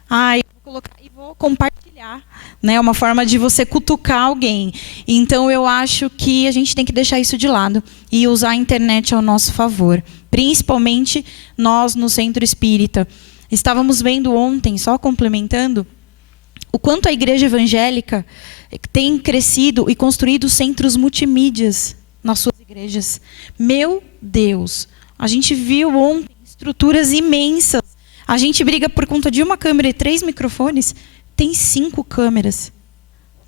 eu vou colocar e vou compartilhar, né? Uma forma de você cutucar alguém. Então, eu acho que a gente tem que deixar isso de lado e usar a internet ao nosso favor. Principalmente nós no Centro Espírita. Estávamos vendo ontem, só complementando, o quanto a igreja evangélica tem crescido e construído centros multimídias nas suas igrejas. Meu Deus! A gente viu ontem estruturas imensas. A gente briga por conta de uma câmera e 3 microfones. Tem 5 câmeras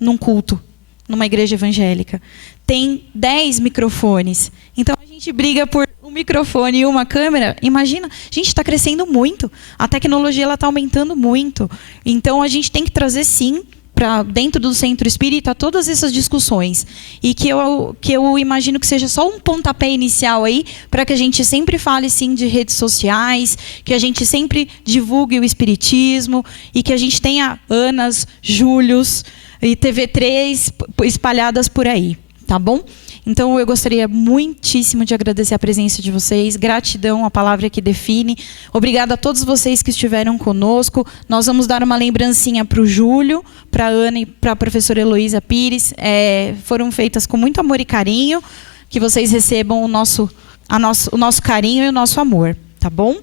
num culto, numa igreja evangélica. Tem 10 microfones. Então, a gente briga por um microfone e uma câmera. Imagina, a gente está crescendo muito. A tecnologia está aumentando muito. Então, a gente tem que trazer, sim, para dentro do Centro Espírita todas essas discussões. E que eu imagino que seja só um pontapé inicial aí, para que a gente sempre fale, sim, de redes sociais, que a gente sempre divulgue o Espiritismo e que a gente tenha Anas, Júlios e TV3 espalhadas por aí. Tá bom? Então, eu gostaria muitíssimo de agradecer a presença de vocês. Gratidão, a palavra que define. Obrigada a todos vocês que estiveram conosco. Nós vamos dar uma lembrancinha para o Júlio, para a Ana e para a professora Heloísa Pires. Foram feitas com muito amor e carinho. Que vocês recebam o nosso carinho e o nosso amor. Tá bom?